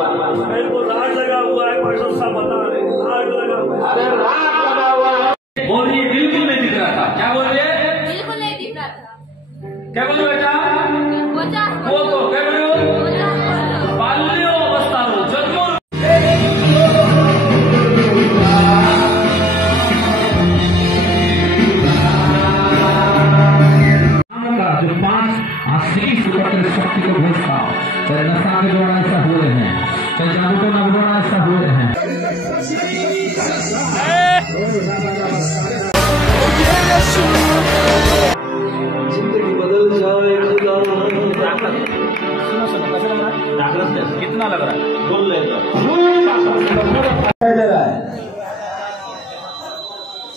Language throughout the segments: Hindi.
राग लगा हुआ है, पार्षद साहब बता रहे हैं, राग लगा हुआ है। अरे राग लगा हुआ है। बोल रही बिल्कुल नहीं दिख रहा था। क्या बोल रही है? बिल्कुल नहीं दिख रहा था। क्या बोलो बेटा? वो तो क्या बोलो? बाल्यो अवस्था हो जन्मों जो 5 आश्रित सुपत्र शक्ति को भेजता चाहे नशा के द्वारा ऐसा हुए हैं, चाहे जादू ना द्वारा ऐसा हुए हैं। जिंदगी बदल जाए खुदा। कितना लग रहा है? बोल लेगा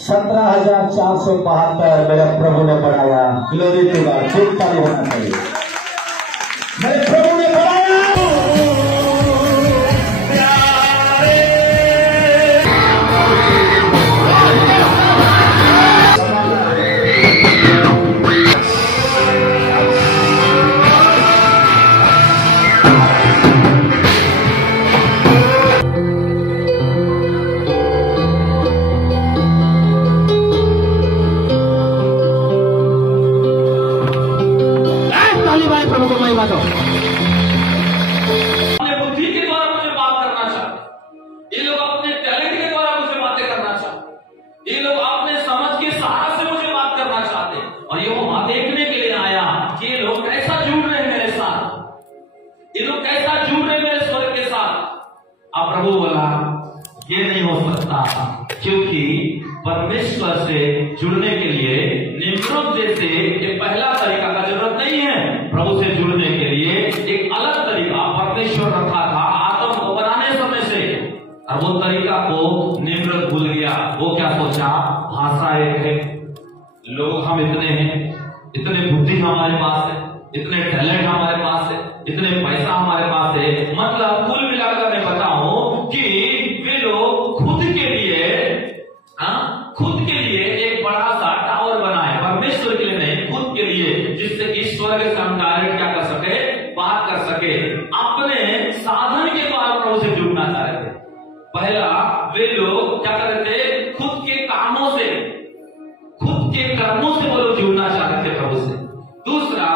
17,472 मेरे प्रभु ने बढ़ाया। Glory to God. ठीक ताली होना चाहिए। मेरे प्रभु ने बढ़ाया। प्रभु को महिमा दो। अपने बुद्धि के द्वारा मुझे बात करना चाहते, ये लोग अपने टैलेंट के द्वारा मुझे बातें करना चाहते, ये लोग अपने समझ के सहारा से मुझे बात करना चाहते। और ये वहां देखने के लिए आया कि ये लोग कैसा जुड़ रहे हैं मेरे साथ, ये लोग कैसा जुड़ रहे हैं मेरे स्वर्ग के साथ। अब प्रभु बोला ये नहीं हो सकता, क्योंकि परमेश्वर से जुड़ने के लिए निम्रोद जैसे एक पहला तरीका का जरूरत नहीं है। प्रभु से जुड़ने के लिए एक अलग तरीका परमेश्वर रखा था आदम को बनाने समय से, और वो तरीका को निम्रोद भूल गया। वो क्या सोचा? भाषा एक है, लोग हम इतने हैं, इतने बुद्धि हमारे पास है, इतने टैलेंट हमारे पास है, इतने पैसा हमारे पास है। मतलब कुल मिलाकर मैं बताऊं कि वे लोग खुद के लिए एक बड़ा सा टावर बनाए, परमेश्वर के लिए नहीं, खुद के लिए, जिससे कि स्वर्ग से हम डायरेक्ट क्या कर सके, बात कर सके। अपने साधन के द्वारा प्रभु से जुड़ना चाह रहे थे। पहला, वे लोग क्या कर रहे थे? खुद के कामों से, खुद के कर्मों से वो लोग जुड़ना चाह रहे थे प्रभु से। दूसरा,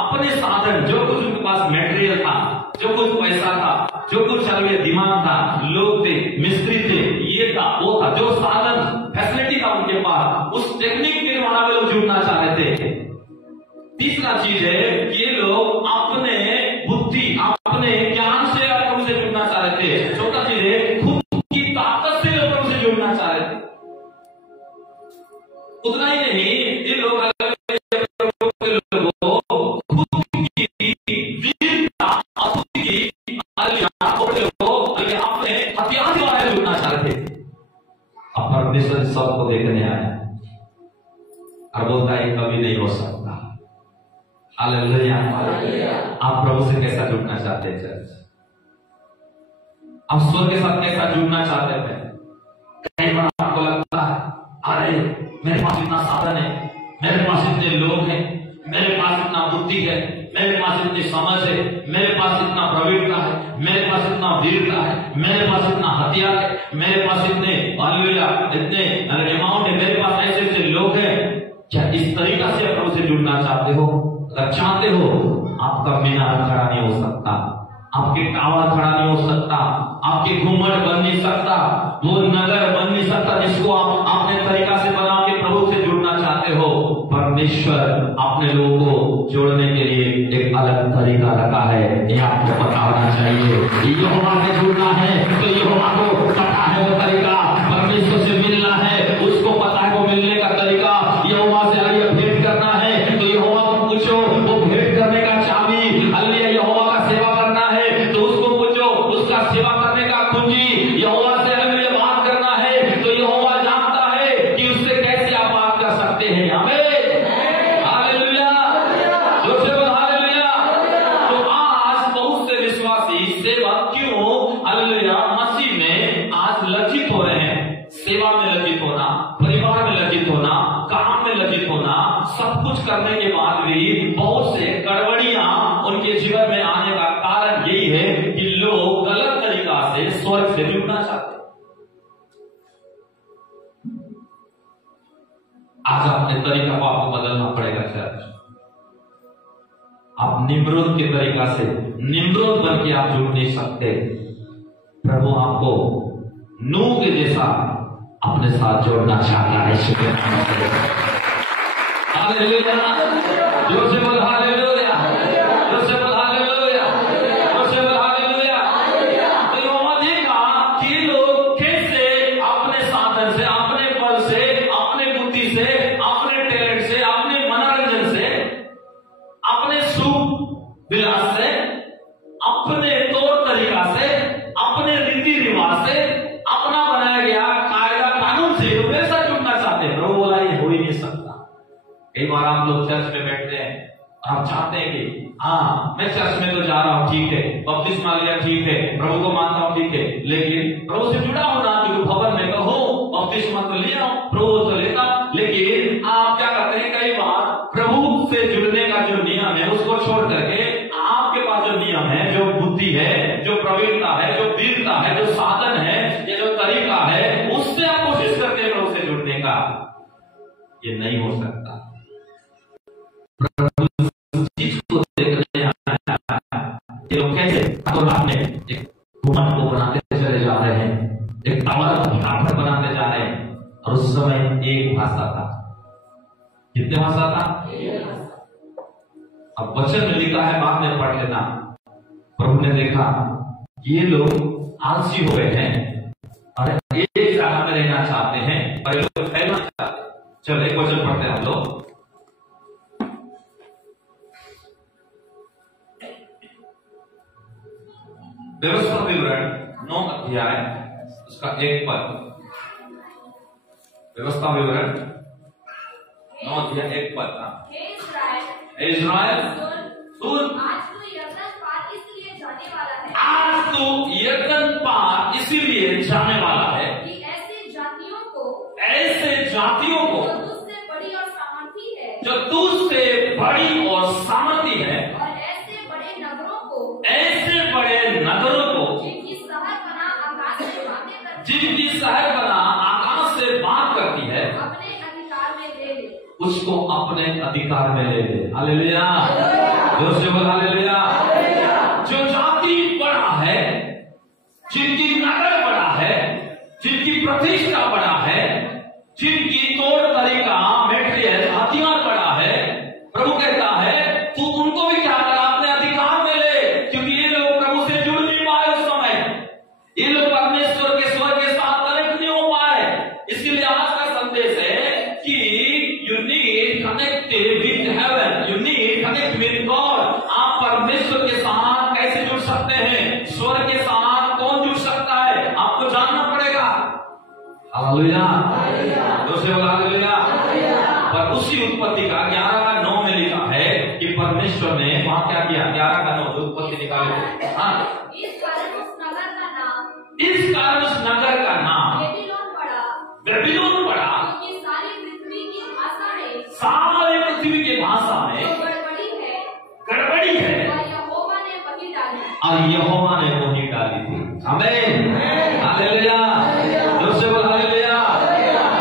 अपने साधन, जो कुछ उनके पास मेटेरियल था, जो कुछ पैसा था, जो कुछ चलिए दिमाग था, लोग थे, मिस्त्री थे, ये था, वो था, जो साधन फैसिलिटी था उनके पास, उस टेक्निक के द्वारा वे लोग जुड़ना चाह रहे थे। तीसरा चीज है कि ये लोग अपने बुद्धि, अपने ज्ञान से प्रभु से जुड़ना चाह रहे थे। चौथा चीज है खुद की ताकत से लोग प्रभु से जुड़ना चाह रहे थे। उतना ही नहीं, ये लोग परमेश्वर सबको देखने आया और बोलता है कभी नहीं हो सकता। हालेलुया। आप प्रभु से कैसा जुड़ना चाहते हैं चर्च? आप स्वर्ग के साथ कैसा जुड़ना चाहते हैं? कई बार आपको लगता है अरे मेरे पास इतना साधन है, मेरे पास इतने लोग हैं, मेरे पास इतना बुद्धि है, मेरे पास इतनी समझ है, मेरे पास इतना प्रवीणता है, मेरे पास इतना वीरता है, मेरे पास इतना हथियार है, मेरे पास इतने हालेलुया इतने अमाउंट है, मेरे पास ऐसे ऐसे लोग हैं। क्या इस तरीका से प्रभु से जुड़ना चाहते हो? अगर चाहते हो, आपका मीनार खड़ा नहीं हो सकता, आपके टावर खड़ा नहीं हो सकता, आपके घुमट बन नहीं सकता, वो नगर बन नहीं सकता जिसको आप अपने तरीका से बना के प्रभु से जुड़ना चाहते हो। परमेश्वर अपने लोगों को जोड़ने के लिए एक अलग तरीका रखा है, ये आपको पता होना चाहिए। यहोवा से जुड़ना है तो यहोवा को पता है वो तरीका, परमेश्वर से मिलना है उसको पता है वो मिलने का तरीका। यहोवा से आइए भेंट करना है तो यहोवा को पूछो वो भेंट करने का चाबी, हालेलुया। यहोवा का सेवा करना है तो उसको पूछो उसका सेवा करने का कुंजी। यहोवा से हालेलुया बात करना है तो यहोवा जानता है कि उससे कैसे आप बात कर सकते हैं। हमें सेवा में लज्जित होना, परिवार में लज्जित होना, काम में लज्जित होना, सब कुछ करने के बाद भी बहुत से गड़बड़ियां उनके जीवन में आने का कारण यही है कि लोग गलत आज अपने तरीका को आपको बदलना पड़ेगा चर्च। आप निम्रोद के तरीका से निम्रोद बन के आप जुड़ नहीं सकते। प्रभु आपको नूह के जैसा अपने साथ जोड़ना चाहता है। हालेलुया, जोर से बोल हालेलुया, जोर से बोल हालेलुया, जोर से बोल हालेलुया। तो यहोवा देखा कि लोग कैसे अपने साधन से, अपने बल से, अपने बुद्धि से, अपने टैलेंट से, अपने मनोरंजन से, अपने सुख विलास से, अपने तौर तरीका से, अपने रीति रिवाज से, अपना बनाया गया कायदा कानून से लोग ऐसा जुड़ना चाहते हैं। प्रभु बोला ये हो ही नहीं सकता। कई बार आप लोग चर्च में बैठते हैं और आप चाहते हैं कि हाँ मैं चर्च में तो जा रहा हूँ, ठीक है, बपतिस्मा लिया, ठीक है, प्रभु को मानता हूँ, ठीक है, लेकिन प्रभु से जुड़ा हो ना, क्योंकि भवन में तो हो, बपतिस्मा तो लिया हूँ, प्रभु तो लेता, लेकिन आप क्या करते हैं कई बार प्रभु से जुड़ने का जो नियम है उसको छोड़ करके आपके पास जो नियम है, जो बुद्धि है, जो प्रवीणता है, जो वीरता है, जो साधन है, ये जो तरीका है, उससे आप कोशिश करते हैं प्रभु से जुड़ने का। ये नहीं हो सकता। चीज को देखने ये लोग कैसे आपने एक घुमट को बनाते चले जा रहे हैं, एक टावर बनाते जा रहे हैं, और उस समय एक भाषा था। कितने भाषा था? अब वचन में लिखा है, बाद में पढ़ लेना। प्रभु ने देखा ये लोग आलसी हो गए हैं और एक जगह में रहना चाहते हैं और लोग फैलना चाहते हैं। चलो एक वचन पढ़ते हैं हम लोग। व्यवस्था विवरण 9 अध्याय उसका 1 पद। व्यवस्था विवरण 9 अध्याय 1 पद था। इस्राएल सुन, आज तो यर्दन पार इसीलिए जाने वाला है कि ऐसे जातियों को जो तुझसे बड़ी और सामर्थी है, और ऐसे बड़े नगरों को जिनकी शहर बना आकाश से बात करती है, अपने अधिकार में ले ले। उसको अपने अधिकार में ले ले। हालेलुया, जोर से बोल हालेलुया। जो जाति बड़ा है, जिनकी नगर बड़ा है, जिनकी प्रतिष्ठा बड़ा है, जिनकी तौर तरीका मेटेरियल हथियार बड़ा है, प्रभु कहता है तू उनको भी क्या कर अपने अधिकार में ले, क्योंकि ये लोग प्रभु से जुड़ नहीं पाए उस समय, ये लोग परमेश्वर के स्वर के साथ कनेक्ट नहीं हो पाए। इसके लिए आज का संदेश है कि you need connected with heaven, you need connect with God. आप परमेश्वर के साथ कैसे जुड़ सकते हैं, स्वर के साथ कौन जुड़ सकता है, आपको जानना पड़ेगा। हालेलुया, दूसरे बोला हालेलुया। पर उसी उत्पत्ति का 11:9 में लिखा है कि परमेश्वर ने वहां क्या किया, 11:9 उत्पत्ति निकाले। हाँ, इस कारण उस नगर का नाम बेबीलोन पड़ा, क्योंकि सारी पृथ्वी की भाषा में सारे पृथ्वी की भाषा में गड़बड़ी है और यहोवा ने वही डाली। और यहोवा ने वही डाली थी। आमीन, हालेलुया, जोर से बोल हालेलुया।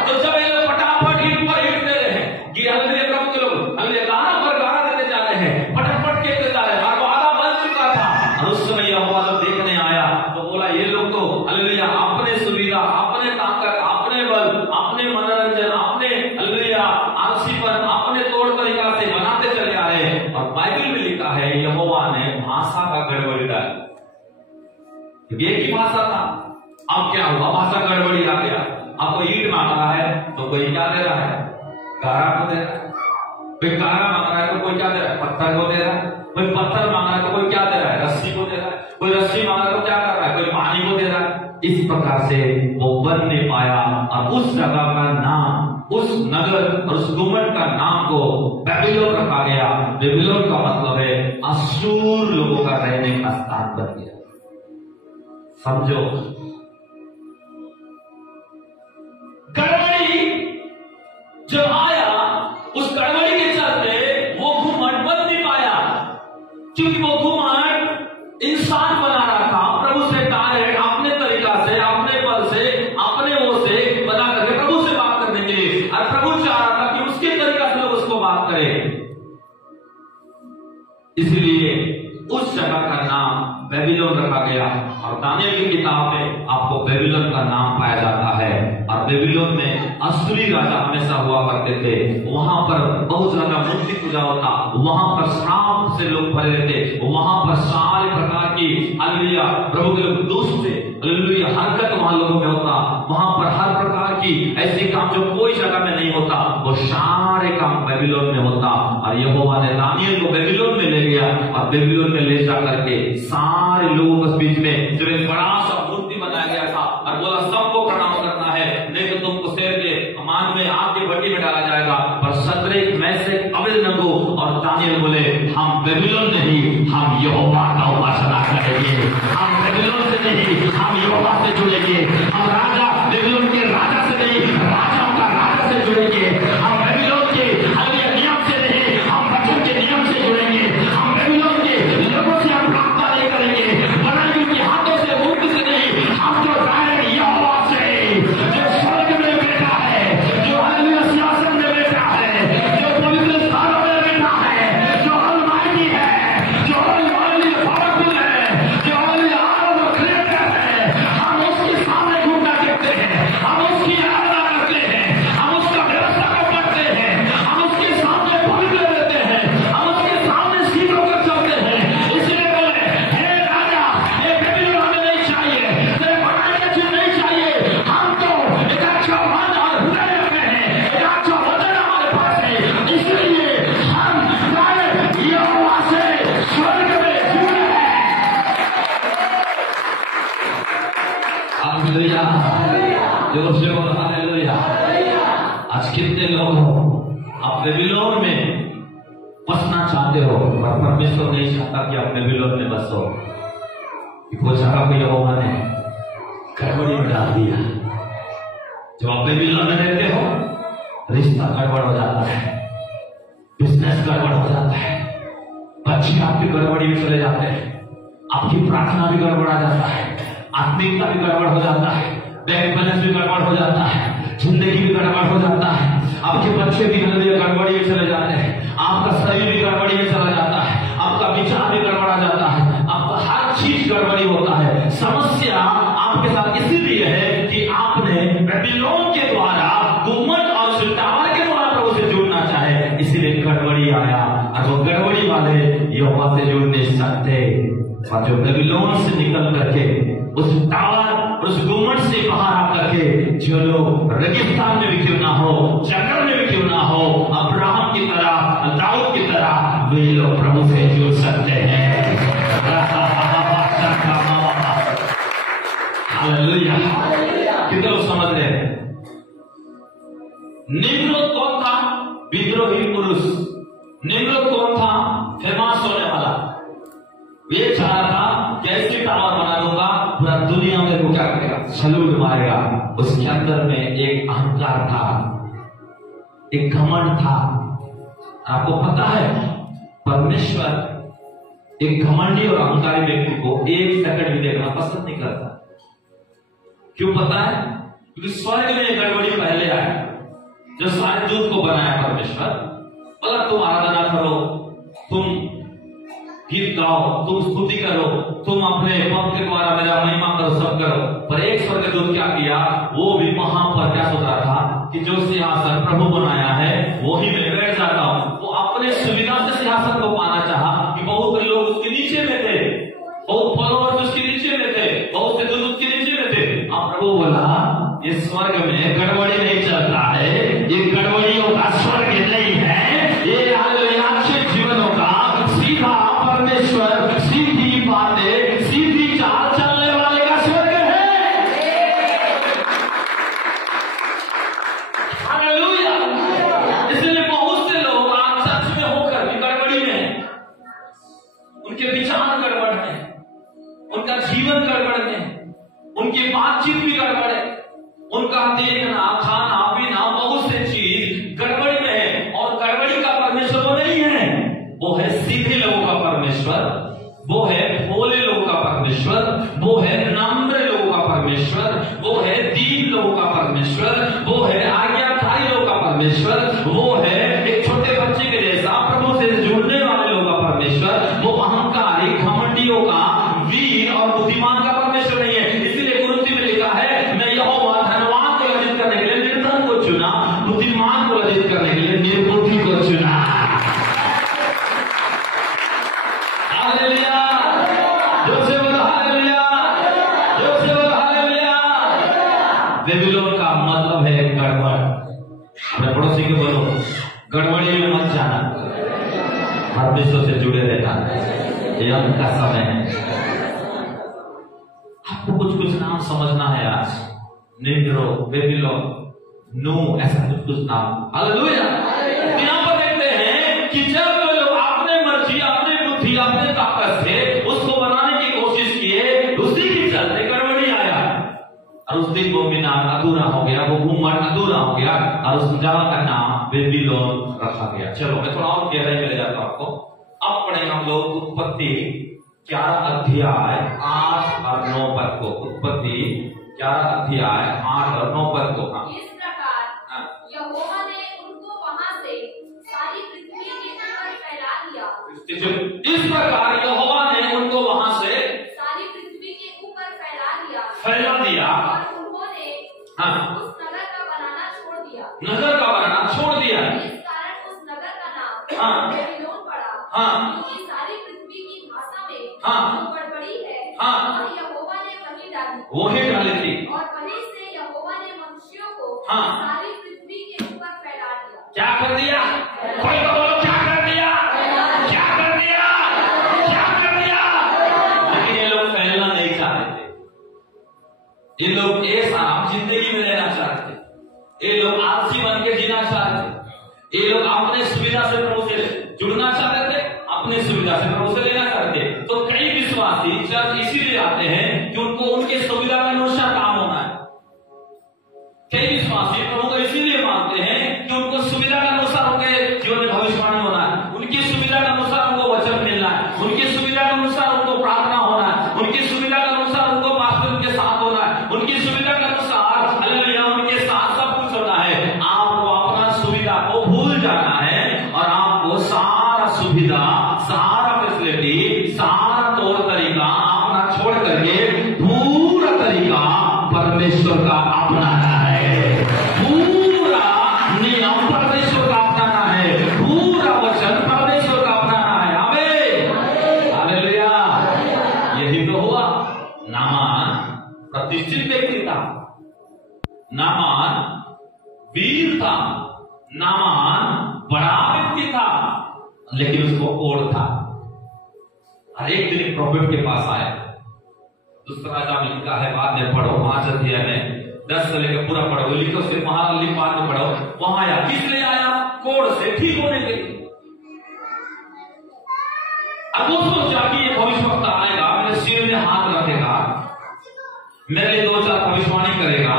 तो जब ये लोग फटाफट हिट पर हिट दे रहे हैं कि हालेलुया, प्रभु के लोग हालेलुया गाना पर गाना देते जा रहे हैं, फटाफट कहते जा रहे हैं, और वो आधा बन चुका था। और उस समय यहोवा जब देखने आया तो बोला ये लोग तो हालेलुया अपने सुविधा, अपने ताकत, अपने बल, अपने मनोरंजन, अपने हालेलुया आलसीपन, अपने तौर तरीका से बनाते चले आ रहे हैं। और बाइबल में लिखा है यहोवा ने भाषा का गड़बड़ी डाली। एक ही भाषा था, अब क्या हुआ, भाषा गड़बड़ी आ गया। आपको ईंट मांग रहा है तो कोई क्या दे रहा है, गारा को दे रहा है। कोई गारा मांग रहा है तो कोई क्या दे रहा है, पत्थर को दे रहा है। कोई पत्थर मांग रहा है तो कोई क्या दे रहा है, रस्सी को दे रहा है। कोई रस्सी मांग रहा है तो क्या कर रहा है, कोई पानी को दे रहा है। इस प्रकार से वो बन नहीं पाया और उस जगह का नाम, उस नगर और उस गुम्बद का नाम को बेबीलोन रखा गया। बेबीलोन का मतलब है अशूर लोगों का रहने का स्थान बन गया। समझो, गड़बड़ी जब आया, उस गड़बड़ी के चलते वो घुमट बन नहीं पाया, क्योंकि वो घुमट इंसान बना रहा था प्रभु से डायरेक्ट अपने तरीका से, अपने बल से, अपने वो से बना करके प्रभु से बात करने के लिए। और प्रभु चाह रहा था कि दानियेल की किताब में आपको बेबीलोन का नाम पाया जाता है। और बेबीलोन में असूरी राजा हमेशा हुआ करते थे। वहां पर बहुत ज्यादा मूर्ति पूजा होता, वहां पर श्राप से लोग भरे रहते, वहां पर सारे प्रकार की हालेलुया प्रभु के लोग दोस्त थे, हालेलुया हरकत वहां लोगों में होता। वहां पर हर प्रकार की ऐसे काम जो कोई जगह में नहीं होता, वो सारे काम बेबीलोन में होता। और यहोवा ने दानियेल को बेबीलोन में ले गया और बेबीलोन में ले जा करके सारे लोगों के बीच में जो एक बड़ा सा मूर्ति बनाया गया था और बोला सबको प्रणाम करना है, नहीं तो तुमको शेर के मान में आग की भट्टी में डाला जाएगा। पर शद्रक मेशक अबेदनगो और दानियेल बोले हम बेबीलोन नहीं, हम यहोवा का उपासना करेंगे। हम बेबीलोन से नहीं, हम यहोवा से जुड़ेंगे। हम राजा बेबीलोन के राजा से नहीं, राजाओं का राजा से जुड़ेंगे। हम बेबीलोन के हालेलुया नियम से नहीं, हम वचन के नियम से जुड़ेंगे। हम बेबीलोन के लोगों से हम प्रार्थना नहीं करेंगे, बनाई हुई हाथों से मुक्त से नहीं, हम जो डायरेक्ट यहोवा से जो स्वर्ग में बैठा है, जो हालेलुया सिंहासन में बैठा है, जो पवित्र स्थानों में बैठा है, जो अलमाइटी है, जो हालेलुया पावरफुल है, जो हालेलुया और क्रिएटर है, हम उसके सामने घूमना देखते हैं, हम उसकी आराधना करते हैं, हम उसका व्यवस्था करते हैं, हम उसके सामने पवित्र रहते हैं, हम उसके सामने सीध होकर चलते हैं। इसलिए बोले हे राजा, ये बेबीलोन हमें नहीं चाहिए, तेरे बनाए हुए चीज नहीं चाहिए। हम तो एक अच्छा मन और हृदय रखते हैं, एक अच्छा वचन हमारे पास है, इसलिए हम डायरेक्ट यहोवा से स्वर्ग में जुड़े हैं। हालेलुया, जोर से बोलो हालेलुया। आज कितने लोग हो आप बेबीलोन में बसना चाहते हो, पर परमेश्वर नहीं चाहता कि आप बेबीलोन में बसो। वो जगह को यहोवा ने गड़बड़ी में डाल दिया। जब आप बेबीलोन में रहते हो, रिश्ता गड़बड़ हो जाता है, बिजनेस गड़बड़ हो जाता है, बच्चे आपकी गड़बड़ी में चले जाते हैं, आपकी प्रार्थना भी गड़बड़ा जाता है, आत्मिकता भी गड़बड़ हो जाता है, बैंक बैलेंस भी गड़बड़ हो जाता है, जिंदगी भी गड़बड़ हो जाता है, आपके बच्चे भी गड़बड़ी में चले जाते हैं, आपका शरीर भी गड़बड़ी में चला जाता है, आपका विचार भी गड़बड़ा जाता है, आपका हर चीज गड़बड़ी होता है। समस्या आपके साथ इसीलिए है कि आपने बेबीलोन के द्वारा गुम्मट और टावर के द्वारा प्रभु से जुड़ना चाहे, इसीलिए गड़बड़ी आया। और वो गड़बड़ी वाले यहोवा से जुड़ नहीं सकते। और जो बेबीलोन से निकल करके उस टावर उस गुम्मट से बाहर आकर के जो लोग रेगिस्तान में भी क्यों ना हो, जंगल में भी क्यों ना हो, अब्राहम की तरह, दाऊद की तरह वे लोग प्रभु से जुड़ सकते हैं। हालेलुया, कितने लोग समझ रहे हैं? निम्रोद कौन था? विद्रोही पुरुष। निम्रोद कौन था? फेमस होने वाला। वे चाह रहा था कैसे टावर बना दूंगा, पूरा दुनिया में वो क्या करेगा, सलूट मारेगा। उसके अंदर में एक अहंकार था, एक घमंड था। आपको पता है परमेश्वर एक घमंडी और अहंकारी व्यक्ति को एक सेकंड भी देखना पसंद नहीं करता। क्यों पता है? क्योंकि स्वर्ग में गड़बड़ी पहले आया। जो सारे दूत को बनाया परमेश्वर, बोला तुम आराधना करो, तुम गीत गाओ, तुम स्तुति करो, तुम अपने पंख के द्वारा मेरा महिमा करो, सब करो। पर एक स्वर्गदूत क्या किया? वो भी वहां पर क्या सोच रहा था कि जो सिंहासन प्रभु बनाया है वो ही मैं बैठ जाता हूं। वो अपने सुविधा से सिंहासन को पाना चाहा कि बहुत लोग उसके नीचे में थे, बहुत फॉलोअर्स उसके नीचे में थे, बहुत से दूत उसके नीचे में थे। अब प्रभु बोला ये स्वर्ग में गड़बड़ी नहीं चलता है, ये गड़बड़ियों का स्वर्ग नहीं है, ये आध्यात्मिक जीवनों का सीधा परमेश्वर, सीधी बातें, सीधी चाल चलने वाले का स्वर्ग है। हालेलुया। इसलिए बहुत से लोग आज सच में होकर भी गड़बड़ी में, उनके विचार गड़बड़ है, उनका जीवन गड़बड़ है, उनकी बातचीत भी गड़बड़ है, उनका देखना, खाना पीना, बहुत से चीज गड़बड़ी में है। और गड़बड़ी का परमेश्वर वो नहीं है, वो है सीधे लोगों का परमेश्वर, वो है भोले लोगों का परमेश्वर, वो है नम्र लोगों का परमेश्वर, वो है दीन लोगों का परमेश्वर, वो है आज्ञाकारी लोगों का परमेश्वर, वो है एक छोटे बच्चे के जैसा प्रभु से जुड़ने वाले लोगों का परमेश्वर। वो अहंकारी, घमंडियों का, वीर और बुद्धिमान का परमेश्वर नहीं है। बेबीलोन का मतलब है गड़बड़। अपने पड़ोसी के बोलो, गड़बड़ी में मत जाना, परमेश्वर से जुड़े रहना, ये अंत का समय है। आपको कुछ कुछ नाम समझना है आज, निग्रो, बेबीलोन, नू, ऐसा कुछ कुछ नाम। हालेलुया। यहाँ पर देखते हैं कि जब लोग अपने मर्जी, अपने बुद्धि, अपने ताकत से उसको बनाने की कोशिश किए, उसी के चलते गड़बड़ी आया और उस दिन वो मीनार अधूरा हो गया, वो घूमर अधूरा हो गया और उस जगह का नाम बेबीलोन रखा गया। चलो मैं थोड़ा और गहराई में ले जाता हूं आपको। अब पढ़ेंगे हम लोग उत्पत्ति 11 अध्याय 8 और 9 पद को। उत्पत्ति 11 अध्याय 8 और 9 पद को। इस प्रकार यहोवा ने उनको वहां से सारी पृथ्वी के ऊपर फैला दिया। इस प्रकार यहोवा ने उनको वहां से सारी पृथ्वी के ऊपर फैला दिया और उन्होंने उस नगर का बनाना छोड़ दिया। नगर का बनाना छोड़ दिया। इस कारण उस नगर का नाम बेबीलोन पड़ा, क्योंकि सारी पृथ्वी की भाषा में जो गड़बड़ी है और यहोवा ने वही डाली थी और वहीं से यहोवा ने मनुष्यों को सारी पृथ्वी के ऊपर फैला दिया। क्या कर दिया? कोई तो बोलो, क्या कर दिया? क्या कर दिया? क्या कर दिया? लेकिन ये लोग फैलना नहीं चाहते थे। ये लोग एक आराम जिंदगी में रहना चाहते थे। ये लोग आलसी बन के जीना चाहते थे। ये लोग अपने सुविधा से प्रभु से जुड़ना चाहते थे, अपने सुविधा से प्रभु से लेना चाहते थे। तो कई विश्वासी चर्च इसीलिए आते हैं कि उनको उनके सुविधा के अनुसार काम होना है। कई विश्वासी प्रभु को इसीलिए मानते हैं कि उनको सुविधा के अनुसार उनके जीवन में भविष्यवाणी होना है, उनकी सुविधा के अनुसार उनको वचन मिलना है, उनकी सुविधा के अनुसार उनको प्रार्थना होना है, उनकी सुविधा के अनुसार उनको पास्टर के साथ होना है, उनकी सुविधा के अनुसार हालेलुया उनके साथ सब कुछ होना है। आपको अपना सुविधा को भूल जाना है और आपको सारा सुविधा, सारा फैसिलिटी, सारा तौर तरीका अपना छोड़ करके पूरा तरीका परमेश्वर का अपनाना है। पूरा नियम परमेश्वर का अपनाना है, पूरा वचन परमेश्वर का अपनाना है। आमीन, हालेलुया। यही तो हुआ। नामान प्रतिष्ठित व्यक्ति था, नामान वीर था, नामान बड़ा व्यक्ति था, लेकिन उसको कोढ़ था। हर एक दिन प्रॉफिट के पास आया। दूसरा राजा में लिखा है, बाद में पढ़ो 5 अध्याय में 10 से लेकर पूरा पढ़ो, लिखो सिर्फ महान बाद में पढ़ो। वहां आया, किस लिए आया? कोढ़ से ठीक होने के लिए। अब वो सोचा कि ये भविष्यवक्ता आएगा, मेरे सिर में हाथ रखेगा, मेरे लिए 2-4 भविष्यवाणी करेगा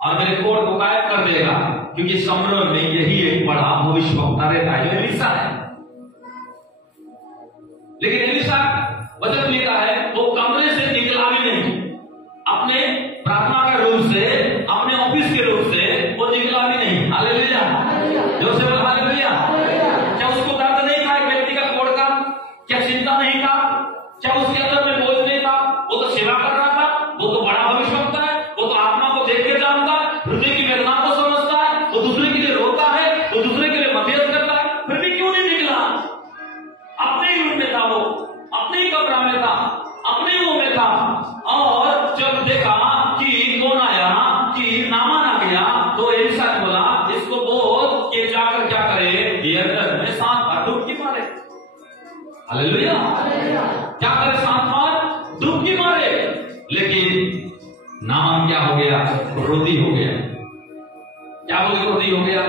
और मेरे कोढ़ को गायब कर देगा, क्योंकि समरोन में यही एक बड़ा भविष्यवक्ता रहता है जो एलीशा है। लेकिन एलीशा वचन लिखा है वो कमरे से निकला भी नहीं, अपने प्रार्थना के रूप से, अपने ऑफिस के रूप से वो निकला भी नहीं। हालेलुया, जो से बोल हालेलुया। क्या उसको दर्द नहीं था एक व्यक्ति का कोढ़ का? क्या चिंता नहीं था? क्या उसके अंदर में बोझ नहीं था? वो तो सेवा कर रहा था, वो तो बड़ा भविष्यवक्ता है, वो तो आत्मा को देख के जानता है, हृदय की वेदना को समझता है, वो दूसरे के लिए रोता है, वो दूसरे के लिए मध्यस्थ करता है, फिर भी क्यों नहीं निकला? अपने ही रूम में था, वो अपने ही कमरा में था, अपने मुंह में था। और जब देखा कि कौन आया, कि नामान आ गया, तो एलीशा ने बोला इसको बोल कि जाकर क्या करे, यरदन में 7 बार डुबकी मारे। हालेलुया, क्या करे? 7 बार डुबकी मारे। लेकिन नामान क्या हो गया? क्रोधी हो गया। क्या बोले? क्रोधी हो गया।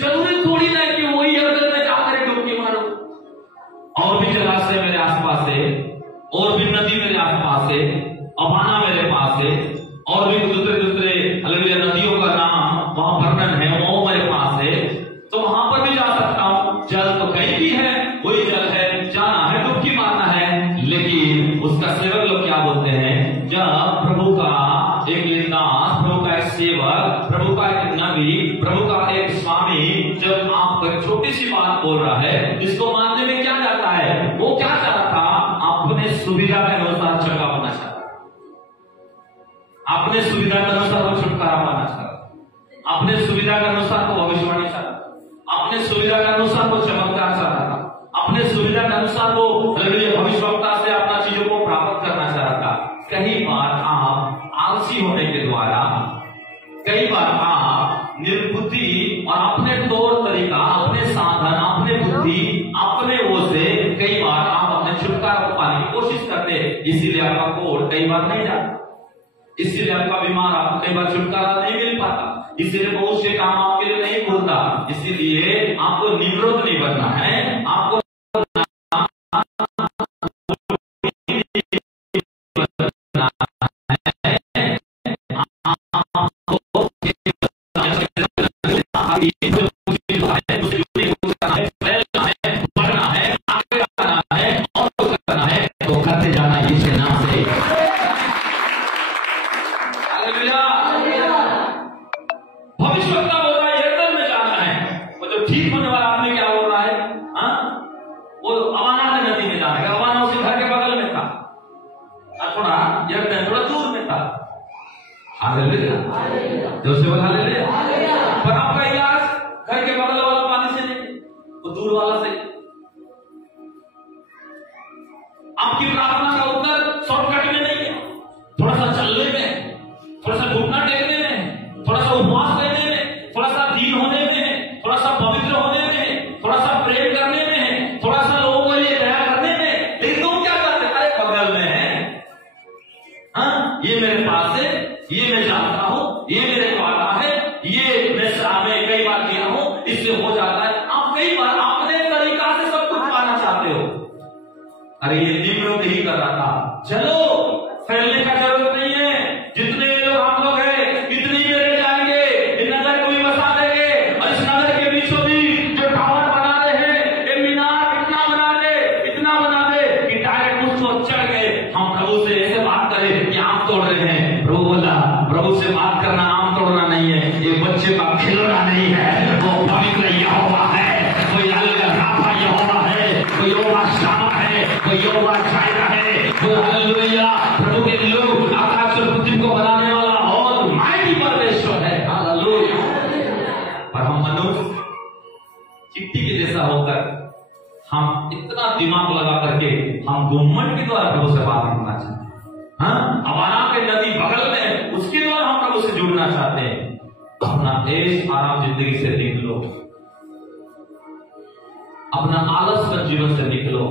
जरूरी थोड़ी ना कि वही यरदन में जाकर डुबकी मारो। और भी जलाशय मेरे आसपास है, और भी नदी मेरे आसपास है, अबाना मेरे पास है, और भी दूसरे हालेलुया नदियों का नाम वहां वर्णन है, वो मेरे पास है, तो वहां पर भी जा सकता हूं। जल तो कहीं भी है, वही जल है, जाना है, डुबकी मारना है। लेकिन उसका सेवक लोग क्या बोलते हैं? जब प्रभु का एक दास, प्रभु का एक सेवक, प्रभु का एक नबी, प्रभु का एक स्वामी जब आपको एक छोटी सी बात बोल रहा है, इसको मानने में क्या जाता है? वो क्या चाहता था? अपने सुविधा के अनुसार जगह पाना चाहता, अपने सुविधा के अनुसार वो छुटकारा पाना चाहता, अपने सुविधा के अनुसार वो भविष्यवाणी चाहता, अपने सुविधा के अनुसार वो चमत्कार चाहता था, अपने सुविधा के अनुसार वो भविष्यवक्ता से अपना चीजों को प्राप्त करना चाहता था। कई बार आप आलसी होने के द्वारा कई बार आप निर्बुद्धि और अपने तौर तरीका, अपने साधन, अपने बुद्धि, अपने वो से कई बार आप अपने छुटकारा पाने की कोशिश करते हैं, इसीलिए आपका कोड कई बार नहीं जाता, इसीलिए आपका बीमार आपको कई बार छुटकारा नहीं मिल पाता, इसीलिए बहुत से काम आपके लिए नहीं खुलता। इसीलिए आपको निवृत्त नहीं बनना है, आपको भविष्यवक्ता बोल रहा है यरदन में जाना है, वो जो ठीक होने वाला आदमी क्या बोल रहा है, वो अवाना नदी में जाना है। अवाना उसके घर के बगल में था और थोड़ा यरदन थोड़ा दूर में था। हालेलुया, जो से बोला हालेलुया। पर आपका इलाज घर के बगल वाला पानी से नहीं, वो दूर वाला से। आपकी प्रार्थना का उत्तर शॉर्टकट में नहीं है, थोड़ा सा चलने में, थोड़ा सा घुटना टेकने में, थोड़ा सा उपवास करने में, थोड़ा सा दीन होने में, थोड़ा सा पवित्र होने में, थोड़ा सा प्रेम करने में, थोड़ा सा लोगों के लिए दया करने में। लेकिन तुम क्या करते? अरे बगल में है, हाँ ये मेरे पास है, ये मैं जानता हूं, ये मेरे को आता है, ये मैं कई बार किया हूं, इससे हो जाता है। आप कई बार अपने तरीका से सब कुछ पाना चाहते हो। अरे ये निम्न ही कर रहा था, चलो फैलने का जरूरत नहीं है, जितने लोग हम लोग हैं इतनी में रह जाएंगे, इस नगर को भी बसा देंगे, और इस नगर के बीचों बीच जो टावर बना रहे हैं, ये मीनार इतना बना दे कि डायरेक्ट उसको चढ़ गए। हम प्रभु से ऐसे बात करें कि आम तोड़ रहे हैं। प्रभु बोला, प्रभु से बात करना आम तोड़ना नहीं है, ये बच्चे का खिलौना नहीं है, वो पवित्र यहोवा है, वो राफा यहोवा है, वो यहोवा शामा है, वो यहोवा जायरा है, वो हालेलुया। प्रभु के लोग आकाश और पृथ्वी को बनाने वाला और मायनी परमेश्वर है, हालेलुया। पर हम मनुष्य चिट्टी के जैसा होकर हम इतना दिमाग लगा करके हम घुम्मट के द्वारा प्रभु से बात करना चाहते हैं। हाँ, अवाना के नदी बगल में, उसके द्वारा हम प्रभु से जुड़ना चाहते हैं। अपना ऐश आराम जिंदगी से निकलो, अपना आलस पर जीवन से निकलो,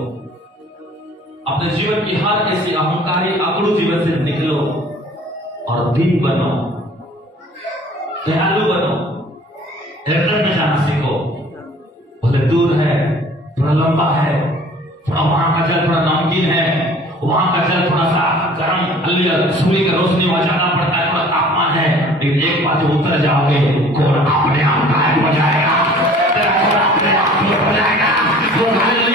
अपने जीवन की हर ऐसी अहंकारी अगड़ू जीवन से निकलो और दीन बनो, दयालु बनो, हृदय में जाना सीखो। भले दूर है, थोड़ा लंबा है, थोड़ा वहां का जल थोड़ा नमकीन है, वहां का जल थोड़ा सा गर्म, सूर्य की रोशनी वहां जाना पड़ता है, थोड़ा तापमान है, लेकिन एक बार जो उतर जाओगे कोर अपने आप गायब हो जाएगा, अपने आप हो जाएगा। वो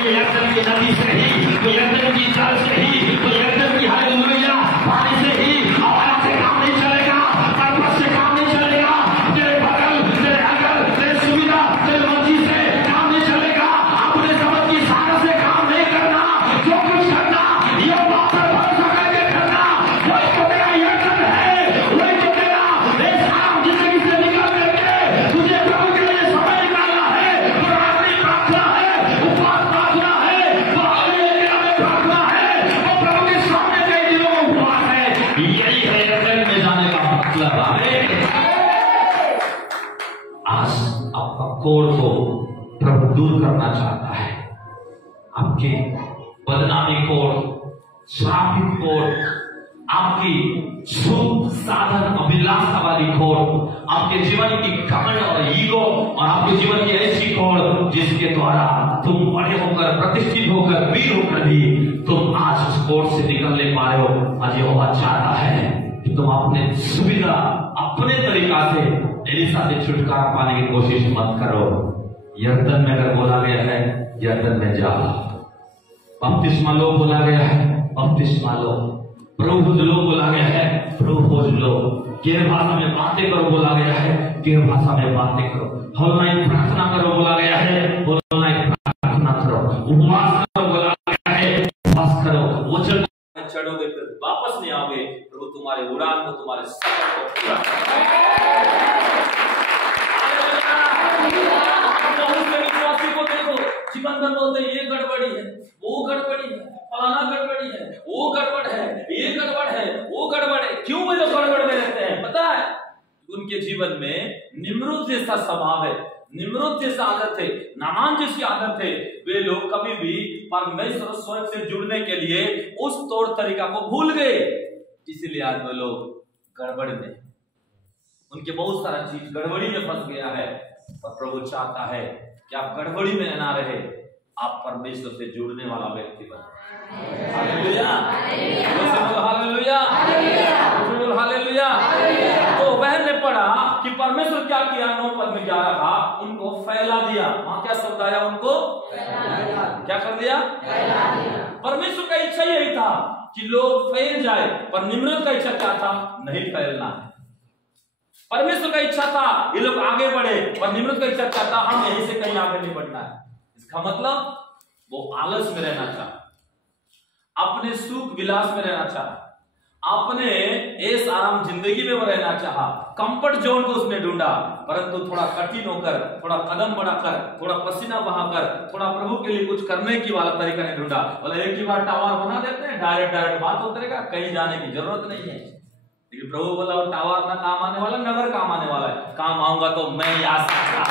यरदन की नदी से ही, वो यरदन की जल से ही, वो यरदन की हालेलुया पानी से ही, आवाज से काम नहीं चलेगा, पर्पस से काम नहीं चलेगा, तेरे बगल, तेरे अगल, तेरे सुविधा, तेरे मर्जी से काम नहीं चलेगा, अपने समझ की सागर से काम नहीं करना। जो कुछ करना ये बात पर भरोसा करके करना, वही तो तेरा यरदन है, वही तो तेरा आराम जिंदगी से निकल करके तुझे प्रभु के लिए समय निकालना है। पुरानी प्रार्थना है, उपवास प्रार्थना है, वो प्रार्थना है, वो प्रभु के सामने कई दिनों में उपवास है। यही है यरदन में जाने का मतलब है। आज आपका कोड को प्रभु दूर करना चाहता है, आपके बदनामी कोड, श्रापित कोड, आपकी शुभ साधन अभिलाषा वाली खोड़, आपके जीवन की घमंड और ईगो, और आपके जीवन की ऐसी खोड़ जिसके द्वारा तुम बड़े होकर, प्रतिष्ठित होकर, वीर होकर भी तुम आज उस खोड़ से निकल नहीं पा रहे हो। आज यहोवा चाहता है कि तुम अपने सुविधा, अपने तरीका से एलिशा से छुटकारा पाने की कोशिश मत करो। यरदन में अगर बोला गया है, यरदन में जाओ। बपतिस्मा लो बोला गया है, बपतिस्मा लो। प्रभु खोज लो बोला गया है, प्रभु खोज लो। गैर भाषा में बातें करो बोला गया है, गैर भाषा में बातें करो। ऑनलाइन प्रार्थना करो बोला गया है, ऑनलाइन प्रार्थना करो। उपवास करो बोला गया है, उपवास करो। वचन चढ़ोगे फिर वापस नहीं आओगे, प्रभु तुम्हारे उड़ान को, तुम्हारे सफर को पूरा जीवन भर बोलते ये गड़बड़ी है, वो गड़बड़ी है, फलाना गड़बड़ी है, वो गड़बड़ है, ये गड़बड़ है, वो गड़बड़ है। क्यों वे लोग गड़बड़ में रहते हैं? पता है, उनके जीवन में निम्रुद जैसा स्वभाव है, निम्रुद जैसा आदत है, नामान जैसी आदत है। वे लोग कभी भी परमेश्वर स्वर्ग से जुड़ने के लिए उस तौर तरीका को भूल गए, इसलिए आज वे लोग गड़बड़ में, उनके बहुत सारा चीज गड़बड़ी में फंस गया है। और प्रभु चाहता है कि आप गड़बड़ी में ना रहे, आप परमेश्वर से जुड़ने वाला व्यक्ति बने। Hallelujah, hallelujah, hallelujah. तो बहन ने पढ़ा कि परमेश्वर क्या किया, 9 पद में 11 था, उनको फैला दिया। वहां क्या शब्द आया, उनको क्या कर दिया? परमेश्वर का इच्छा यही था कि लोग फैल जाए, पर निम्रत का इच्छा क्या था? नहीं फैलना है। परमेश्वर का इच्छा था ये लोग आगे बढ़े, पर निम्रत का इच्छा क्या था? हम यहीं से कहीं आगे नहीं बढ़ना है। इसका मतलब वो आलस में रहना चाहा, अपने सुख विलास में रहना चाहा, अपने ऐश आराम जिंदगी में वो रहना चाहा, कंफर्ट जोन को उसने ढूंढा। परंतु थोड़ा कठिन होकर, थोड़ा कदम बढ़ाकर, थोड़ा पसीना बहाकर, थोड़ा प्रभु के लिए कुछ करने की वाला तरीका नहीं ढूंढा। बोले एक ही बार टावर बना देते हैं, डायरेक्ट बात उतरेगा, कहीं जाने की जरूरत नहीं है। लेकिन प्रभु बोला वो टावर ना काम आने वाला, नगर काम आने वाला है। काम आऊंगा तो मैं आ सकता,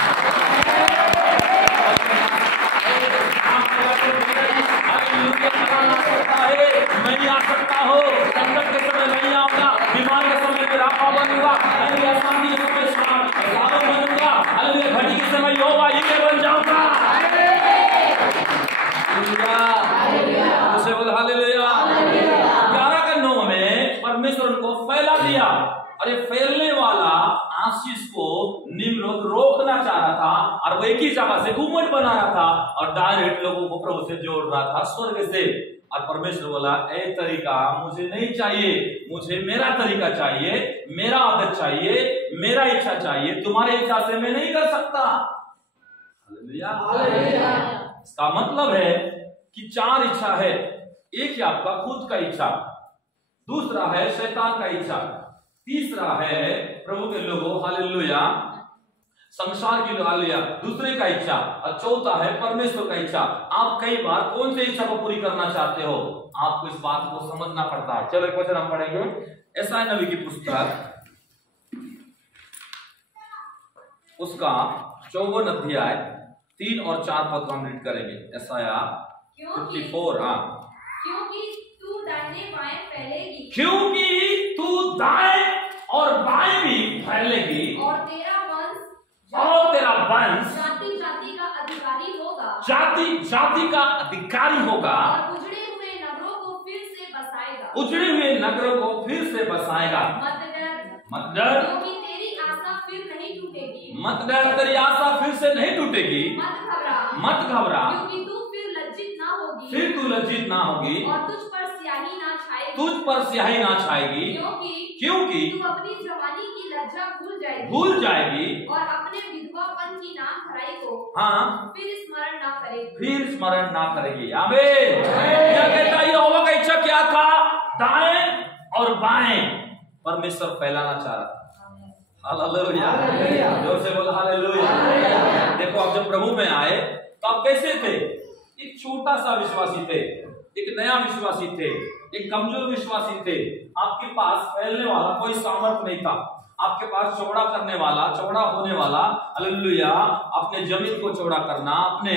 मैं आ सकता हूँ। संकट के समय नहीं आऊंगा, बीमार के समय मेरा बनूंगा, अशांति के समय बनूंगा, घड़ी के समय योगा ये बन जाऊंगा। उसे बोल हालेलुया। 11 के 9 में परमेश्वर उनको फैला दिया। अरे फैलने वाला आशीष को निम्रत रोकना चाह रहा था, और वो एक ही जगह से घूमट बना रहा था और डायरेक्ट लोगों को प्रभु से जोड़ रहा था स्वर्ग से। और परमेश्वर बोला ए तरीका मुझे नहीं चाहिए, मुझे मेरा तरीका चाहिए, मेरा आदत चाहिए, मेरा इच्छा चाहिए, तुम्हारे इच्छा से मैं नहीं कर सकता। हालेलुया। इसका मतलब है कि 4 इच्छा है। एक है आपका खुद का इच्छा, दूसरा है शैतान का इच्छा, तीसरा है प्रभु के लोगों हालेलुया संसार की हालेलुया दूसरे का इच्छा, और चौथा है परमेश्वर का इच्छा। आप कई बार कौन से इच्छा को पूरी करना चाहते हो, आपको इस बात को समझना पड़ता है। चलो एक वचन हम पढ़ेंगे, यशायाह नबी की पुस्तक उसका 54 अध्याय 3 और 4 पद को हम रीड करेंगे। यशायाह 54। क्योंकि तू दाहिने बाएं फैलेगी, क्योंकि तू दाएं और बाएं भी फैलेगी, और तेरा वंश जाति जाति का अधिकारी होगा, जाति जाति का अधिकारी होगा, और उजड़े हुए नगरों को फिर से बसाएगा, उजड़े हुए नगरों को फिर से बसाएगा। मत डर, क्योंकि तेरी आशा फिर नहीं टूटेगी, मत डर, तेरी आशा फिर से नहीं टूटेगी। मत घबरा, क्योंकि तू फिर लज्जित ना होगी, फिर तू लज्जित ना होगी, और तुझ पर स्याही ना छाएगी, तुझ पर स्याही ना छाएगी, क्योंकि तू अपनी जवानी की लज्जा भूल जाएगी, और अपने विधवापन की नाम खराई को फिर स्मरण ना करेगी। आमीन। क्या कहता है यहोवा का इच्छा क्या था? दाएं और बाएं परमेश्वर फैलाना चाह रहा था। हालेलुया, जोर से बोल हालेलुया। देखो आप जब प्रभु में आए तो आप कैसे थे? एक छोटा सा विश्वासी थे, एक नया विश्वासी थे, एक कमजोर विश्वासी थे। आपके पास फैलने वाला कोई सामर्थ्य नहीं था, आपके पास चौड़ा करने वाला, चौड़ा होने वाला, हालेलुया, अपने जमीन को चौड़ा करना, अपने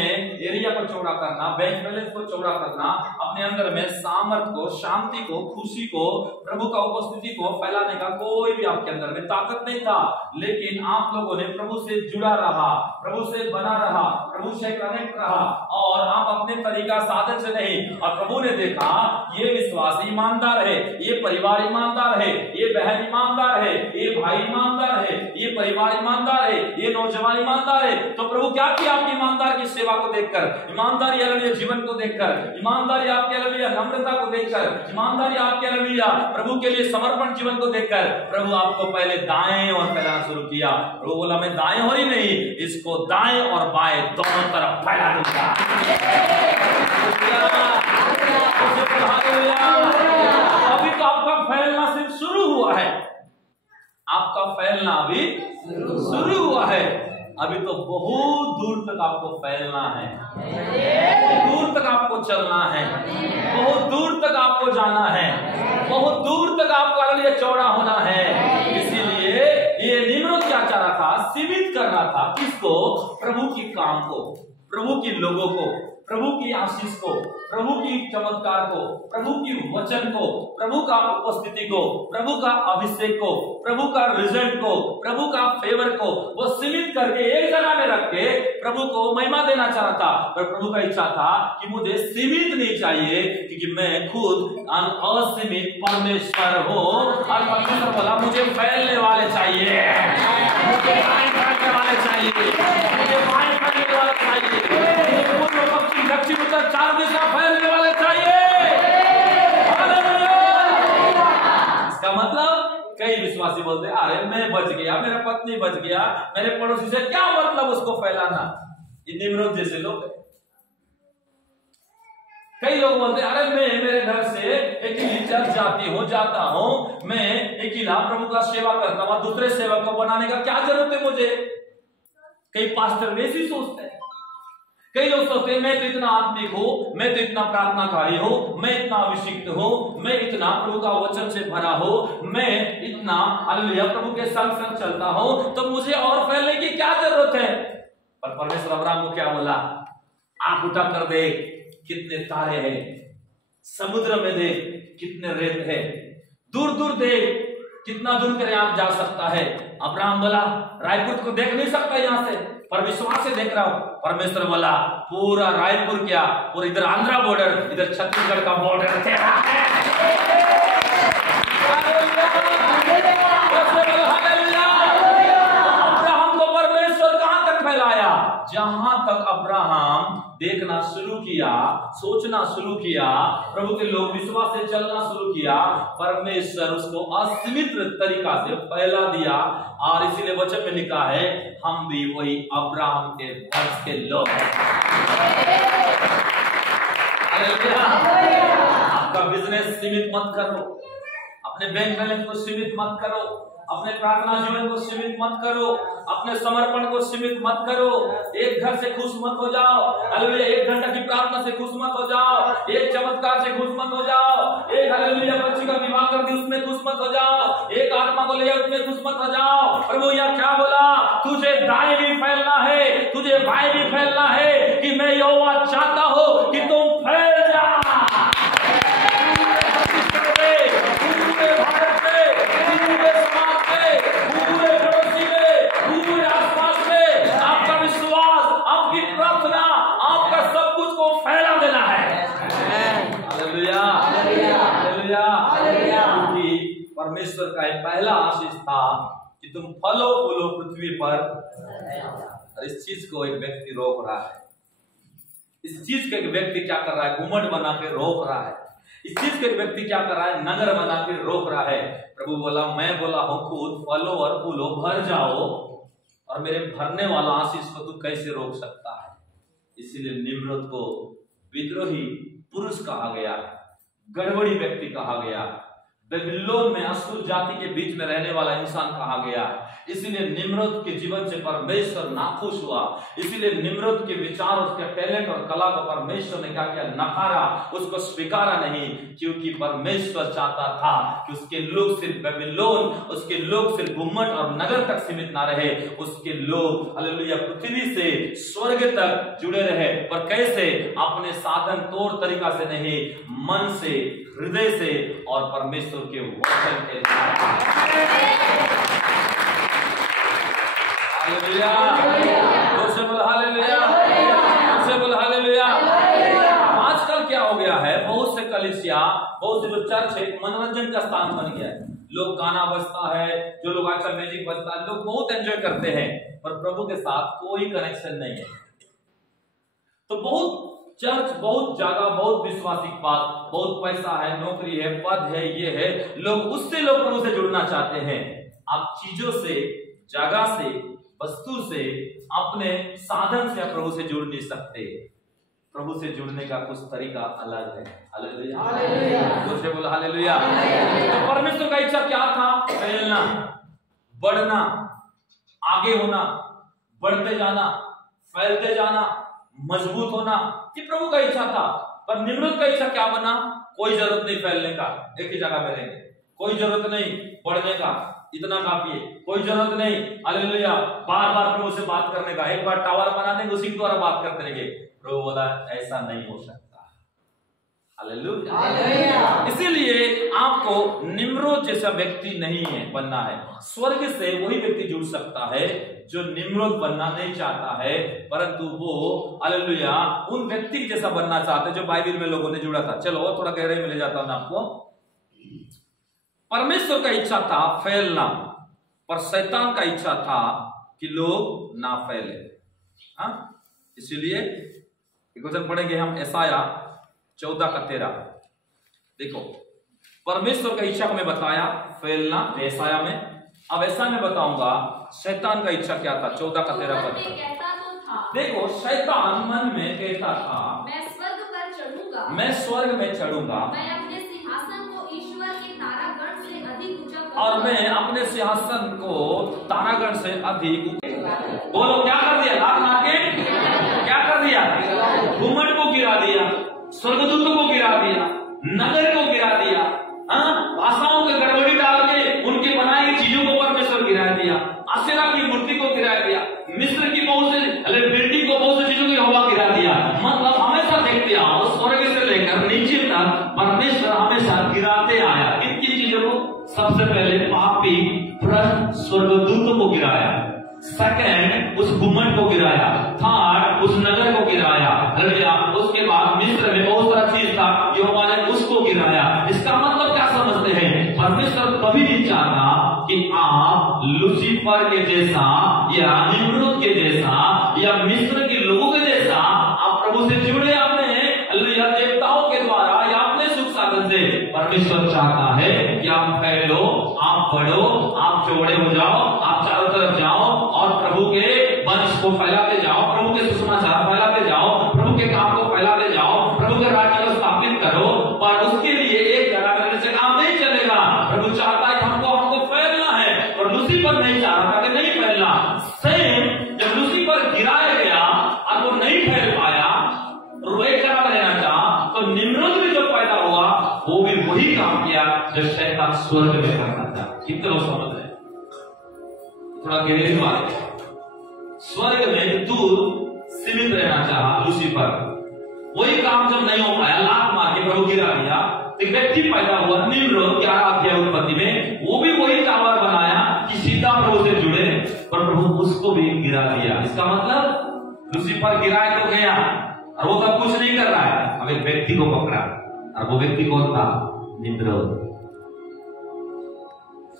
एरिया को चौड़ा करना, बैंक बैलेंस को चौड़ा करना, अपने अंदर में सामर्थ को, शांति को, खुशी को, प्रभु का उपस्थिति को फैलाने का कोई भी आपके अंदर में ताकत नहीं था। लेकिन आप लोगों ने प्रभु से जुड़ा रहा, प्रभु से बना रहा, प्रभु से कनेक्ट रहा, और आप अपने तरीका साधन से नहीं। और प्रभु ने देखा ये विश्वास ईमानदार है, ये परिवार ईमानदार है, ये बहन ईमानदार है, ये भाई ईमानदार है, ये परिवार ईमानदार है, ये नौजवान ईमानदार है। तो प्रभु क्या किया आपकी ईमानदार की सेवा को देखकर, ईमानदारी हालेलुया जीवन को देखकर, ईमानदारी आपके हालेलुया नम्रता को देखकर, ईमानदारी आपके हालेलुया प्रभु के लिए समर्पण जीवन को देखकर, प्रभु आपको पहले दाएं और फैलाना शुरू किया। प्रभु बोला मैं दाएं और ही नहीं, इसको दाएं और बाएं दोनों तरफ फैला दूंगा। अभी तो आपका फैलना सिर्फ शुरू हुआ है, आपका फैलना अभी शुरू हुआ है। अभी तो बहुत दूर तक आपको फैलना है, बहुत दूर तक आपको चलना है, बहुत दूर तक आपको जाना है, बहुत दूर तक आपको हालेलुया चौड़ा होना है। इसीलिए ये सीमित कर रहा था। किसको? प्रभु की काम को, प्रभु के लोगों को, प्रभु की आशीष को, प्रभु की चमत्कार को, प्रभु की वचन को, प्रभु का उपस्थिति को, प्रभु का अभिषेक को, प्रभु का रिजल्ट को, प्रभु का फेवर को वो सीमित करके एक जगह में रख के प्रभु को महिमा देना चाह रहा था। पर प्रभु का इच्छा था कि मुझे सीमित नहीं चाहिए, क्योंकि मैं खुद असीमित परमेश्वर हूँ। और परमेश्वर बोला मुझे फैलने वाले चाहिए, मुझे फैलने वाले चाहिए, मुझे फैलने वाले चाहिए, दक्षिण उत्तर चार दिशा फैलने वाले चाहिए। इसका मतलब कई विश्वासी बोलते हैं अरे मैं बच गया, मेरा पत्नी बच गया, मेरे पड़ोसी से क्या मतलब उसको फैलाना। ये निम्रोद जैसे लोग। कई लोग बोलते हैं अरे मैं मेरे घर से अकेली चर्च जाता हूँ, मैं अकेला प्रभु का सेवा करता हूँ, दूसरे सेवक को बनाने का क्या जरूरत है मुझे। कई पास्टर वैसे सोचते हैं। कई लोग सोचते हैं मैं तो इतना आत्मिक हूं, मैं तो इतना प्रार्थनाकारी हूं, मैं इतना अभिषिक्त हूं, मैं इतना प्रभु का वचन से भरा हूं, मैं इतना हालेलुया प्रभु के संग संग चलता हूं, तो मुझे और फैलने की क्या जरूरत है। पर परमेश्वर अब्राहम को क्या बोला? आंख उठा कर देख कितने तारे हैं, समुद्र में देख कितने रेत है, दूर दूर देख कितना दूर करे आप जा सकता है। अब्राहम बोला रायपुर को देख नहीं सकता यहां से, पर विश्वास से देख रहा हूं। परमेश्वर बोला पूरा रायपुर क्या, पूरा इधर आंध्रा बॉर्डर, इधर छत्तीसगढ़ का बॉर्डर तेरा है। अब्राहम को परमेश्वर कहां तक फैलाया? जहां तक अब्राहम देखना शुरू किया, सोचना शुरू किया, प्रभु के लोग विश्वास से चलना शुरू किया, परमेश्वर उसको असीमित तरीका से फैला दिया। और इसीलिए वचन में लिखा है हम भी वही अब्राहम के वंश के लोग हैं। आपका बिजनेस सीमित मत करो, अपने बैंक बैलेंस को सीमित मत करो, अपने प्रार्थना जीवन को सीमित मत करो, अपने समर्पण को सीमित मत करो। एक घर से खुश मत हो जाओ, हालेलुया, एक घंटा की प्रार्थना से खुश मत हो जाओ, एक चमत्कार से खुश मत हो जाओ, एक हालेलुया बच्ची का विवाह कर दी उसमें खुश मत हो जाओ, एक आत्मा को ले उसमें खुश मत हो जाओ। प्रभु यह क्या बोला? तुझे दाएं भी फैलना है, तुझे बाएं भी फैलना है, कि मैं यहोवा चाहता हूं कि तुम फैल जा। परमेश्वर का एक पहला आशीष था कि तुम फलो फूलो पृथ्वी पर। और इस चीज को एक व्यक्ति रोक रहा है, इस चीज का एक व्यक्ति क्या कर रहा है? घुमट बना के रोक रहा है। इस चीज का एक व्यक्ति क्या कर रहा है? नगर बना के रोक रहा है। प्रभु बोला मैं बोला हूं खुद फलो और फूलो भर जाओ, और मेरे भरने वाला आशीष को तू कैसे रोक सकता है? इसीलिए निम्रोद को विद्रोही पुरुष कहा गया, गड़बड़ी व्यक्ति कहा गया, बेबीलोन में अशूर जाति के बीच में रहने वाला इंसान कहा गया। इसीलिए निम्रोद के जीवन से परमेश्वर नाखुश हुआ। इसीलिए निम्रोद के विचार, उसके टैलेंट और कला को परमेश्वर ने क्या किया? नकारा, उसको स्वीकारा नहीं, क्योंकि परमेश्वर चाहता था कि उसके लोग सिर्फ बेबीलोन, उसके लोग सिर्फ गुम्मट और नगर तक सीमित ना रहे, उसके लोग हालेलुया पृथ्वी से स्वर्ग तक जुड़े रहे। पर कैसे? अपने साधन तौर तरीका से नहीं, मन से, हृदय से और परमेश्वर के वचन के हालेलुया। आजकल क्या हो गया है? बहुत से कलीसिया, बहुत से जो चर्च है मनोरंजन का स्थान बन गया है। लोग गाना बजता है, जो लोग आजकल म्यूजिक बजता है, लोग बहुत एंजॉय करते हैं, पर प्रभु के साथ कोई कनेक्शन नहीं है। तो बहुत चर्च, बहुत जगह, बहुत विश्वासी बात, बहुत पैसा है, नौकरी है, पद है, ये है, लोग उससे लोग प्रभु से जुड़ना चाहते हैं। आप चीजों से, जगह से, वस्तु से, अपने साधन से प्रभु से जुड़ नहीं सकते। प्रभु से जुड़ने का कुछ तरीका अलग है। हालेलुया, बोलो हालेलुया। तो परमेश्वर का इच्छा क्या था? फैलना, बढ़ना, आगे होना, बढ़ते जाना, फैलते जाना, मजबूत होना, ये प्रभु का इच्छा था। पर निम्रोद का इच्छा क्या बना? कोई जरूरत नहीं फैलने का, एक ही जगह में रहेंगे, कोई जरूरत नहीं बढ़ने का, इतना काफी है, कोई जरूरत नहीं हालेलुया बार बार प्रभु से बात करने का। एक बार टावर बना देंगे, उसी के द्वारा बात करते रहेंगे। प्रभु बोला ऐसा नहीं हो सकता। हालेलुया। इसीलिए आपको निम्रोद जैसा व्यक्ति नहीं है बनना है। स्वर्ग से वही व्यक्ति जुड़ सकता है जो निम्रोद बनना नहीं चाहता है, परंतु वो हालेलुया उन व्यक्ति जैसा बनना चाहते जो बाइबल में लोगों ने जुड़ा था। चलो थोड़ा गहराई में ले जाता हूं आपको। परमेश्वर का इच्छा था फैलना, पर शैतान का इच्छा था कि लोग ना फैले। इसीलिए एक वचन पढ़ेंगे हम यशाया 14:13। देखो परमेश्वर का इच्छा को मैं बताया फैलना यशाया में, अब ऐसा मैं बताऊंगा शैतान का इच्छा क्या था। 14:13 पर देखो शैतान मन में कहता था मैं स्वर्ग पर चढ़ूंगा, मैं स्वर्ग में चढ़ूंगा, मैं अपने सिंहासन को ईश्वर के तारागण से अधिक ऊंचा करूंगा, और मैं अपने सिंहासन को तारागण से अधिक। बोलो क्या कर दिया? लात मार के क्या कर दिया? घुमट को गिरा दिया, स्वर्गदूतों को गिरा दिया, नगर को गिरा दिया, भाषाओं के गड़बड़ी डाल के उनकी बनाई हुई चीजों को परमेश्वर गिरा दिया, आशेरा की मूर्ति को गिरा दिया, मिस्र की बहुत से बिल्डिंग को बहुत सी चीजों की हवा गिरा दिया। मतलब हमेशा देखते आओ स्वर्ग से लेकर नीचे तक परमेश्वर हमेशा गिराते आया। किन किन चीजों को? सबसे पहले पापी भ्रष्ट स्वर्गदूतों को गिराया, सेकंड उस घुमट को गिराया, थर्ड उस नगर को गिराया, उसके बाद मिस्र में बहुत सारा चीज था यहोवा ने उसको गिराया। इसका मतलब क्या समझते हैं? परमेश्वर कभी नहीं चाहता कि आप लूसीफर के जैसा या निम्रोद के जैसा या मिस्र के लोगों के जैसा आप प्रभु से जुड़े अपने देवताओं के द्वारा या अपने सुख साधन से। परमेश्वर चाहता है कि आप फैलो, आप बढ़ो, आप चौड़े हो जाओ, आप चारों तरफ जाओ और प्रभु के वंश को फैलाते जाओ, प्रभु के सुसमाचार फैलाते जाओ, प्रभु के काम को फैलाते जाओ, प्रभु के राज्य को स्थापित करो। पर उसके लिए एक जगह करने से काम नहीं चलेगा। प्रभु चाहता है हमको फैलना है, और लूसीफर नहीं चाह रहा था कि नहीं फैलना। सेम जब लूसीफर गिराया गया और वो नहीं फैल पाया और वो एक जगह रहना चाहा, तो निम्रोद भी जो पैदा हुआ वो भी वही काम किया जो शैतान स्वर्ग में करना था। कितने लोग समझ रहे? थोड़ा गहरी बात है। स्वर्ग में दूर सीमित रहना चाहा लूसीफर, वही काम जब नहीं हो पाया लात मार के प्रभु गिरा दिया। एक व्यक्ति पैदा हुआ निम्रोद 11 अध्याय उत्पत्ति में, वो भी वही टावर बनाया कि सीधा प्रभु से जुड़े, पर प्रभु उसको भी गिरा दिया। इसका मतलब लूसीफर गिराया तो गया और वो सब कुछ नहीं कर रहा है। अब एक व्यक्ति को पकड़ा, और वो व्यक्ति कौन था? निम्रोद।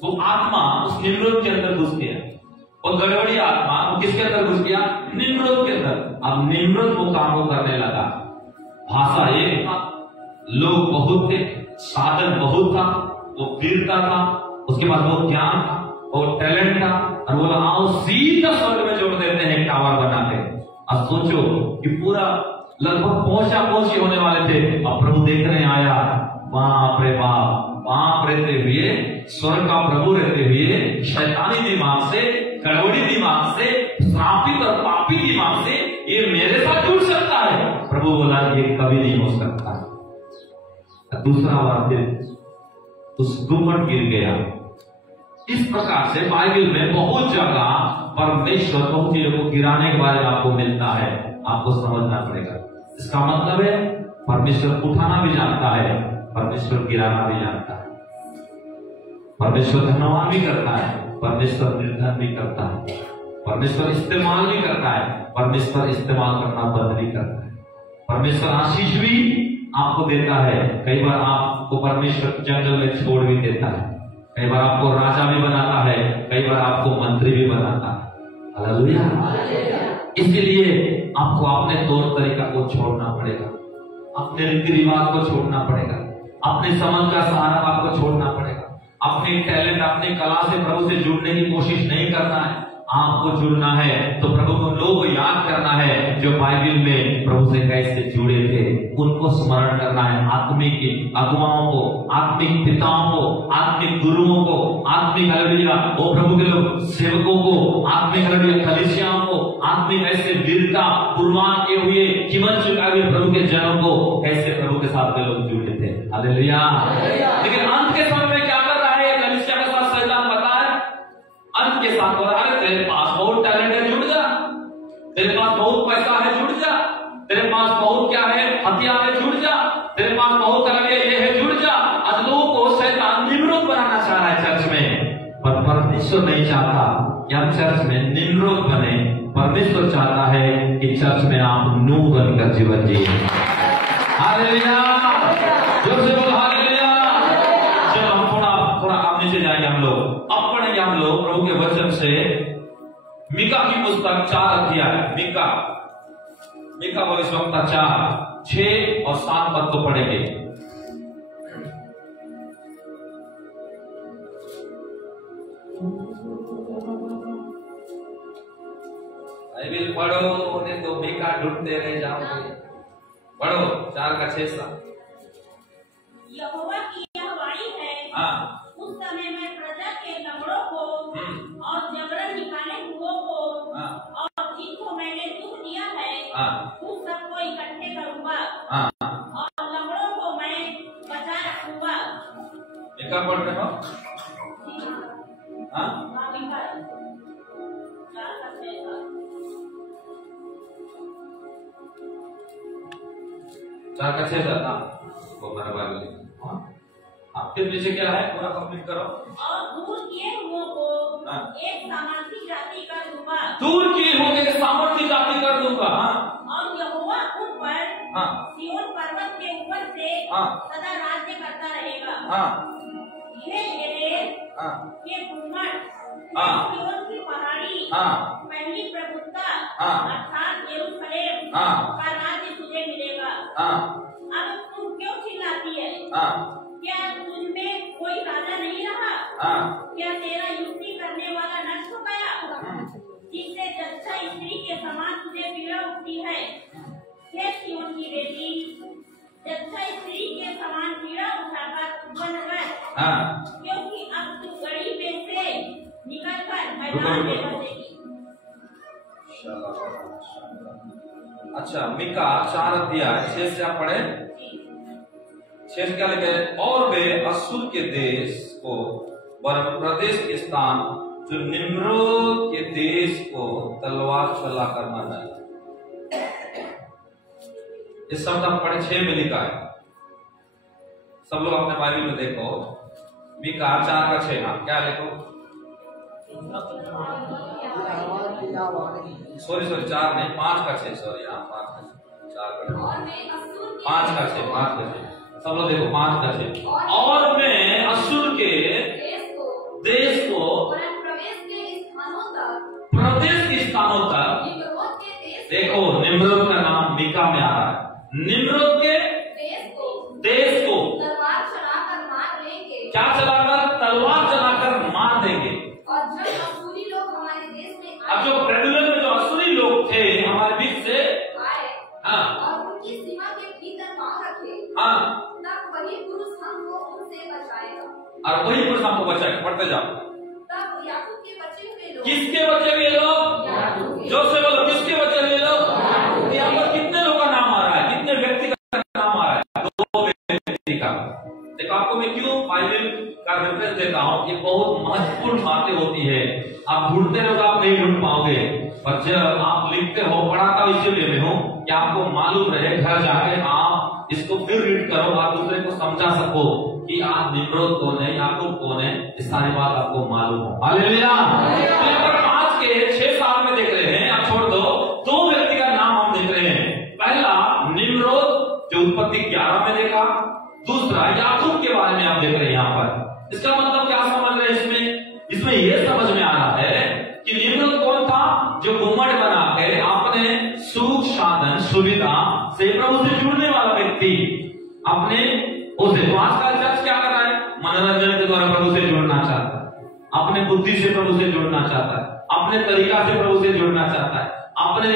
वो आत्मा उस निम्रोद के अंदर घुस गया, और गड़बड़ी आत्मा वो किसके अंदर घुस गया? निम्रोद के अंदर। अब निम्रोद वो काम को करने लगा। भाषा एक था, लोग बहुत थे, साधन बहुत था, वो वीरता था, उसके बाद वो ज्ञान था, वो टैलेंट था, और बोला आओ सीधा स्वर्ग में जोड़ देते हैं टावर बना के। अब सोचो कि पूरा लगभग पहुंची होने वाले थे, अब प्रभु देखने आया। बाप रे बाप रहते हुए, स्वर्ग का प्रभु रहते हुए, शैतानी दिमाग से, गड़बड़ी दिमाग से, श्रापित और पापी दिमाग से ये मेरे साथ जुड़ सकता है? प्रभु बोला ये कभी नहीं हो सकता। दूसरा बार फिर उस गुम्बद गिर गया। इस प्रकार से बाइबल में बहुत जगह परमेश्वर बहुत चीजों को गिराने के बारे में आपको मिलता है, आपको समझना पड़ेगा। इसका मतलब है परमेश्वर उठाना भी जानता है, परमेश्वर गिराना भी जानता है, परमेश्वर धनवान भी करता है, परमेश्वर निर्धन भी करता है, परमेश्वर इस्तेमाल भी करता है, परमेश्वर इस्तेमाल करना बंद भी करता है, परमेश्वर आशीष भी आपको देता है। कई बार आपको परमेश्वर जंगल में छोड़ भी देता है, कई बार आपको राजा भी बनाता है, कई बार आपको मंत्री भी बनाता है। हालेलुया। इसलिए आपको अपने तौर तरीका को छोड़ना पड़ेगा, अपने रीति रिवाज को छोड़ना पड़ेगा, अपने समझ का सहारा आपको छोड़ना पड़ेगा, अपने टैलेंट अपने कला से प्रभु से जुड़ने की कोशिश नहीं करना है। आपको जुड़ना है तो प्रभु को लोग याद करना है जो बाइबल में प्रभु से कैसे जुड़े थे, उनको स्मरण करना है। आत्मिक अगुवाओं को, आत्मिक पिताओं को, आत्मिक गुरुओं को, आत्मिक हालेलुया वो प्रभु के लोग सेवकों को, आत्मिक हालेलुया कलीसियाओं को, आत्मिक ऐसे वीरता कुर्बान किए हुए जीवन चुकाए हुए प्रभु के जनों को कैसे प्रभु के साथ में लोग जुड़े थे। हालेलुया। लेकिन अंत के समय में क्या कर रहा है कलीसिया के साथ शैतान? पता है अंत के साथ बोला, अरे तेरे पास बहुत टैलेंट है, जुड़ जा, तेरे पास बहुत पैसा है, जुड़ जा, तेरे पास बहुत क्या है, हथियार है, जुड़ जा, तेरे पास बहुत तरह के ये है, जुड़ जा। आज लोगों को शैतान निम्रोद बनाना चाह रहा है चर्च में, पर परमेश्वर नहीं चाहता कि हम चर्च में निम्रोद बने। परमेश्वर चाहता है कि चर्च में आप नूह बनकर जीवन जिए। हालेलुया, जोर से बोलो हालेलुया। चलो हम थोड़ा आप नीचे जाएंगे, हम लोग अब पढ़ेंगे हम लोग प्रभु के वचन से मीका की पुस्तक 4 अध्याय, मीका भविष्यवक्ता 4, 6 और 7 पद को पढ़ेंगे। बाइबल पढ़ो, नहीं तो मीका ढूंढते रह जाओगे। पढ़ो 4 का 6 7। यहोवा की यह वाणी है, उस समय मैं प्रजा के लंगड़ों को और जबरन निकाले हुओं को और जिनको मैंने दुख दिया है उन सबको इकट्ठे करूंगा और लंगड़ों को मैं बचा रखूंगा। मीका पढ़ रहे हो? चार का 6 फिर नीचे क्या है, पूरा कंप्लीट करो। और दूर किए हुओं को एक सामर्थी जाति कर दूंगा, दूर किए हुए एक सामर्थी जाति कर दूंगा। और यहोवा उन पर सिय्योन पर्वत के ऊपर से सदा राज्य करता रहेगा। ये हेरेस के घूमट, सिय्योन की पहाड़ी, पहली प्रभुता अर्थात यरूशलेम का राज्य तुझे मिलेगा। अब तू क्यों चिल्लाती है? क्या तुझमें कोई राजा नहीं रहा? क्या तेरा युक्ति करने वाला नष्ट हो गया, जिससे जच्चा स्त्री के समान तुझे पीड़ा उठती है? हे सिय्योन की बेटी, जच्चा स्त्री के समान पीड़ा उठाकर बन गए, क्योंकि अब तू गड़ी में से निकलकर मैदान में बसेगी। अच्छा, मीका 4 अध्याय 6 से आप पढ़े। 6 क्या लिखे? और वे अश्शूर के देश को वरन प्रदेश के स्थान जो निम्रोद के देश को तलवार चलाकर मार डाले। इस शब्द हम पढ़े 6 में लिखा है। सब लोग अपने बाइबल में देखो, मीका 4 का 6 क्या लिखो? सॉरी 4 नहीं, 5 का 6, सॉरी 5 का 5 का 6 सब लोग देखो 5 का 6। और मैं अश्शूर के देश को प्रदेश के स्थानों तक, देखो निम्रोद का नाम मीका में आ रहा है, निम्रोद के देश को तलवार चलाकर मार लेंगे। क्या चलाकर? तलवार चलाकर मार देंगे। और जब अश्शूरी लोग हमारे देश में अब जो बेबीलोन में जो अश्शूरी लोग थे हमारे बीच से आए और उनकी सीमा के भीतर पांव रखे, तब वही पुरुष हमको उनसे बचाएगा। और वही पुरुष हमको बचाएगा। पढ़ते जाओ। तब याकूब के बचे हुए लोग, किसके बचे हुए लोग? जो से बोलो, किसके बचे हुए लोग? यहाँ पर कितने लोगों का नाम आ रहा है? कितने व्यक्ति का नाम आ रहा है? 2 व्यक्ति का। देखो आपको मैं क्यों बाइबल का रेफरेंस देता हूँ, ये बहुत महत्वपूर्ण बातें होती है। आप ढूंढते रहोगे, आप नहीं ढूंढ पाओगे, पर जब आप लिखते हो, पढ़ाता इसलिए मैं हूँ कि आपको मालूम रहे, घर जाके आप इसको फिर रीड करो, आप दूसरे को समझा सको कि आप निम्रोद कौन है, याकूब कौन है, इस सारी बात आपको मालूम हो। हालेलुया। आज के 6 साल में देख रहे हैं, आप छोड़ दो, 2 व्यक्ति का नाम हम देख रहे हैं। पहला निम्रोद जो उत्पत्ति 11 में देखा, दूसरा याकूब के बारे में आप देख रहे हैं यहाँ पर। इसका मतलब क्या समझ रहे हैं इसमें यह समझ में आ रहा है कि निम्रोद कौन था? जो घुमट बना के अपने सुख साधन सुविधा से प्रभु से जुड़ने वाला व्यक्ति अपने उसे। तो आज का चर्च क्या कर रहा है? मनोरंजन के द्वारा प्रभु से जुड़ना चाहता है, अपने बुद्धि से प्रभु से जुड़ना चाहता है, अपने तरीका से प्रभु से जुड़ना चाहता है, अपने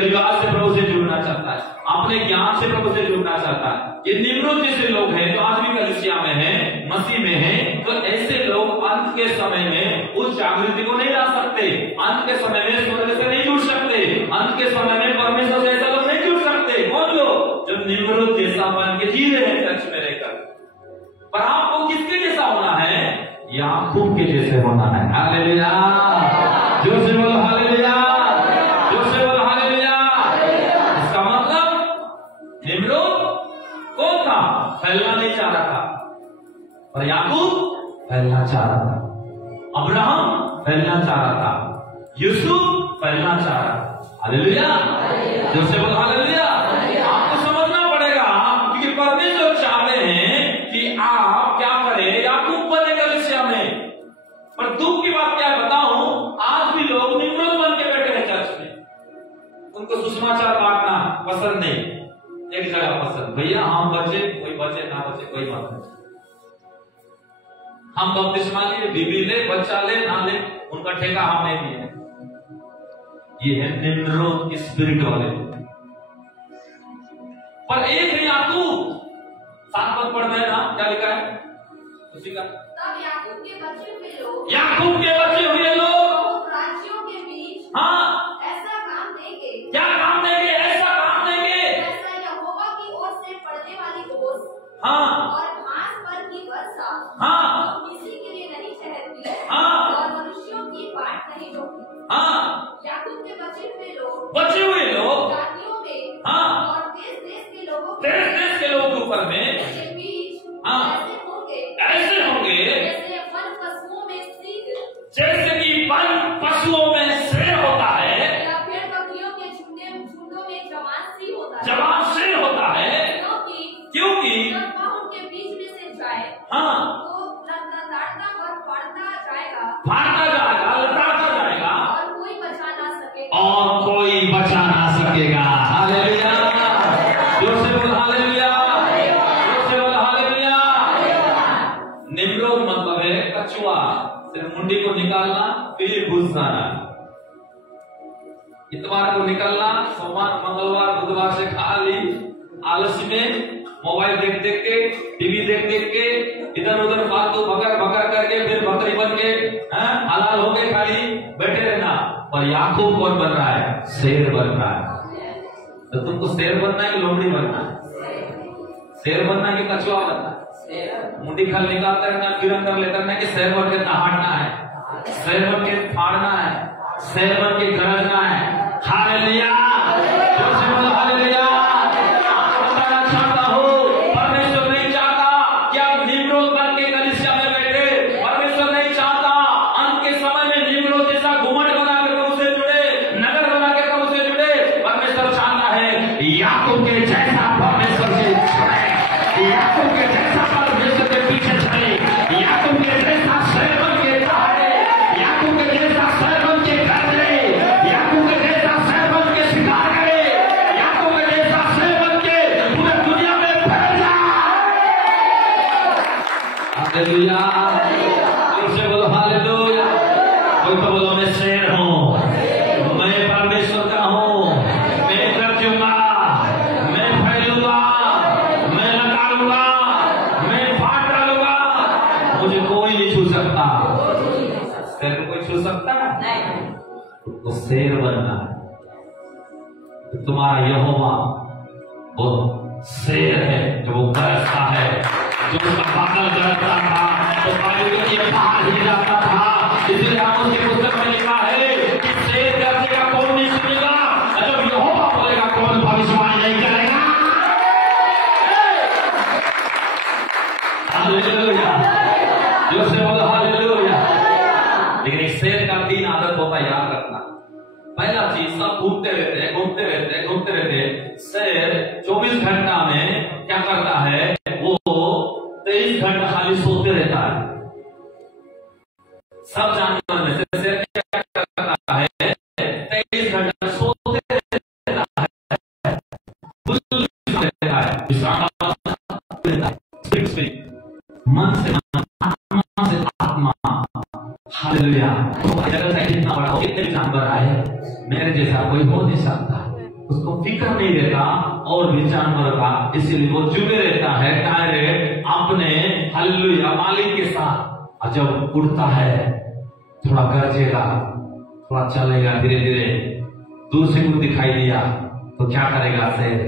रिवाज से प्रभु से जुड़ना चाहता है, अपने ज्ञान से प्रभु से जुड़ना चाहता है। ये निम्रोद जैसे लोग हैं जो आज भी कलीसिया में हैं, मसीह में हैं, तो ऐसे लोग अंत के समय में उस जागृति को नहीं ला सकते, अंत के समय में स्वर्ग से नहीं जुड़ सकते, अंत के समय में परमेश्वर से ऐसा लोग नहीं जुड़ सकते। कौन लोग? जो निम्रोद जैसा बन के जी रहे हैं चर्च में रहकर। पर आपको किसके जैसा होना है? याकूब के जैसे होना है। हालेलुया, जो से बोलो हालेलुया, जो से बोलो हालेलुया। इसका मतलब निम्रोद कौन था? फैलना नहीं चाह रहा था, और याकूब फैलना चाह रहा था, अब्राहम फैलना चाह रहा था, यूसुफ फैलना चाह रहा था। हालेलुया, जो से बोलो हालेलुया। आपको समझना पड़ेगा, क्योंकि परमेश्वर चाहते हैं कि आप क्या करें, याकूब बने कलीसिया में। पर दुख की बात क्या है बताऊं, आज भी लोग निम्रोद बन के बैठे हैं चर्च में। उनको सुसमाचार बांटना पसंद नहीं, एक जगह पसंद, भैया हम बचे, कोई बचे ना बचे कोई बात नहीं, हम बपतिस्मा लिए, बीबी ले, बच्चा ले ना ले, उनका ठेका हमने दिया। ये है निम्रोद स्पिरिट वाले। पर एक है याकूब, 7 पद पढ़ रहे ना, क्या लिखा है उसी का? तब याकूब के बचे हुए लोग, याकूब के बचे हुए लोग राज्यों के बीच हाँ ऐसा काम देंगे, क्या काम देंगे? ऐसा काम देंगे जैसा यहोवा की ओर से पड़ने वाली ओस हाँ और घास पर की वर्षा हाँ किसी के लिए नहीं ठहरती हाँ और मनुष्यों की बाट नहीं रोकती। हाँ, याकूब के बचे हुए लोग बचे हुए लोग जातियों में हाँ और देश देश के लोगों देश के लोगों के ऊपर में के बीच हाँ ऐसे होंगे जैसे वन पशुओं में सिंह जैसे कि वन पशुओं में शेर होता है, या भेड़ बकरियों के झुंडों में जवान सिंह होता है। जवान शेर होता है, क्योंकि जब वह उनके बीच में से जाए हाँ तो लताड़ता और फाड़ता जाएगा, फाड़ता जाएगा, लताड़ता जाएगा, और कोई बचा ना सकेगा। और कोई बचा ना सकेगा। हालेलुया, जोर से बोल हालेलुया, जोर से बोल हालेलुया। निम्रोद मतलब है कछुआ, सिर्फ मुंडी को निकालना फिर घुस जाना। इतवार को निकलना, सोमवार मंगलवार बुधवार से खाली आलस्य में मोबाइल देख देख के, टीवी देख देख के, इधर उधर फालतू भगर भगर करके फिर बकरी बन के हलाल हो गए, खाली बैठे रहना। और याकूब कौन बन रहा है? शेर बन रहा है। तो तुमको शेर बनना है कि लोमड़ी बनना है? शेर बनना है कि कछुआ बनना है? मुंडी खाल निकालता रहना, फिर अंदर लेकर ना कि शेर बन के दहाड़ना है, शेर बन के फाड़ना है, शेर बन के गरजना है। हालेलुया, जोर से बोलो हालेलुया। आपको बताना चाहता हूँ, परमेश्वर नहीं चाहता कि आप निम्रोद बन के कलीसिया में बैठे। परमेश्वर नहीं चाहता अंत के समय में निम्रोद जैसा घुमंड बना के प्रभु से जुड़े, नगर बना के प्रभु से जुड़े। परमेश्वर चाहता है याकूब के जैसा परमेश्वर से जुड़े, याकूब के जैसा परमेश्वर के पीछे चले, याकूब के जैसा शेर बन के दहाड़े, याकूब के जैसा शेर बन के गरजे, याकूब के जैसा शेर बन के शिकार करे, याकूब के जैसा शेर बन के पूरे दुनिया में फैल जाए। हालेलुया, जोर से बोलो हालेलुया। कोई तो बोलो मैं शेर हूँ, मैं परमेश्वर का हूँ, मैं गरजूंगा, मैं फैलूंगा, मैं लताड़ूंगा, मैं फाड़ डालूंगा, मुझे कोई नहीं छू सकता। शेर को कोई छू सकता है? तो शेर बनना है। तुम्हारा यहोवा वो शेर है, जो वो गरजता है, जो उसका बादल गरजता था तो वायु के बाहर ही जाता था। इसलिए आमोस की पुस्तक में लिखा है कि शेर गरजेगा कौन नहीं सुनेगा, और जब यहोवा बोलेगा कौन भविष्यवाणी नहीं करेगा। हालेलुया, जोर से बोलो हालेलुया। लेकिन एक शेर का 3 आदत होता है, याद रखना। पहला चीज, सब घूमते रहते हैं, घूमते रहते हैं, घूमते रहते हैं। शेर 24 घंटा में क्या करता है? वो 23 घंटा खाली सोते रहता है। सब जानवर में से शेर क्या करता है? 23 घंटा सोते रहता है, मन से मन, आत्मा से आत्मा। हालेलुया। जगत का कितना बड़ा हो, कितने जानवर आए, मेरे जैसा कोई हो नहीं सकता। उसको फिक्र नहीं रहता और भी जानवर का, इसीलिए वो जुड़े रहता है डायरेक्ट अपने हालेलुया मालिक के साथ। और जब उड़ता है थोड़ा गरजेगा, थोड़ा चलेगा धीरे धीरे, दूर से कुछ दिखाई दिया तो क्या करेगा शेर?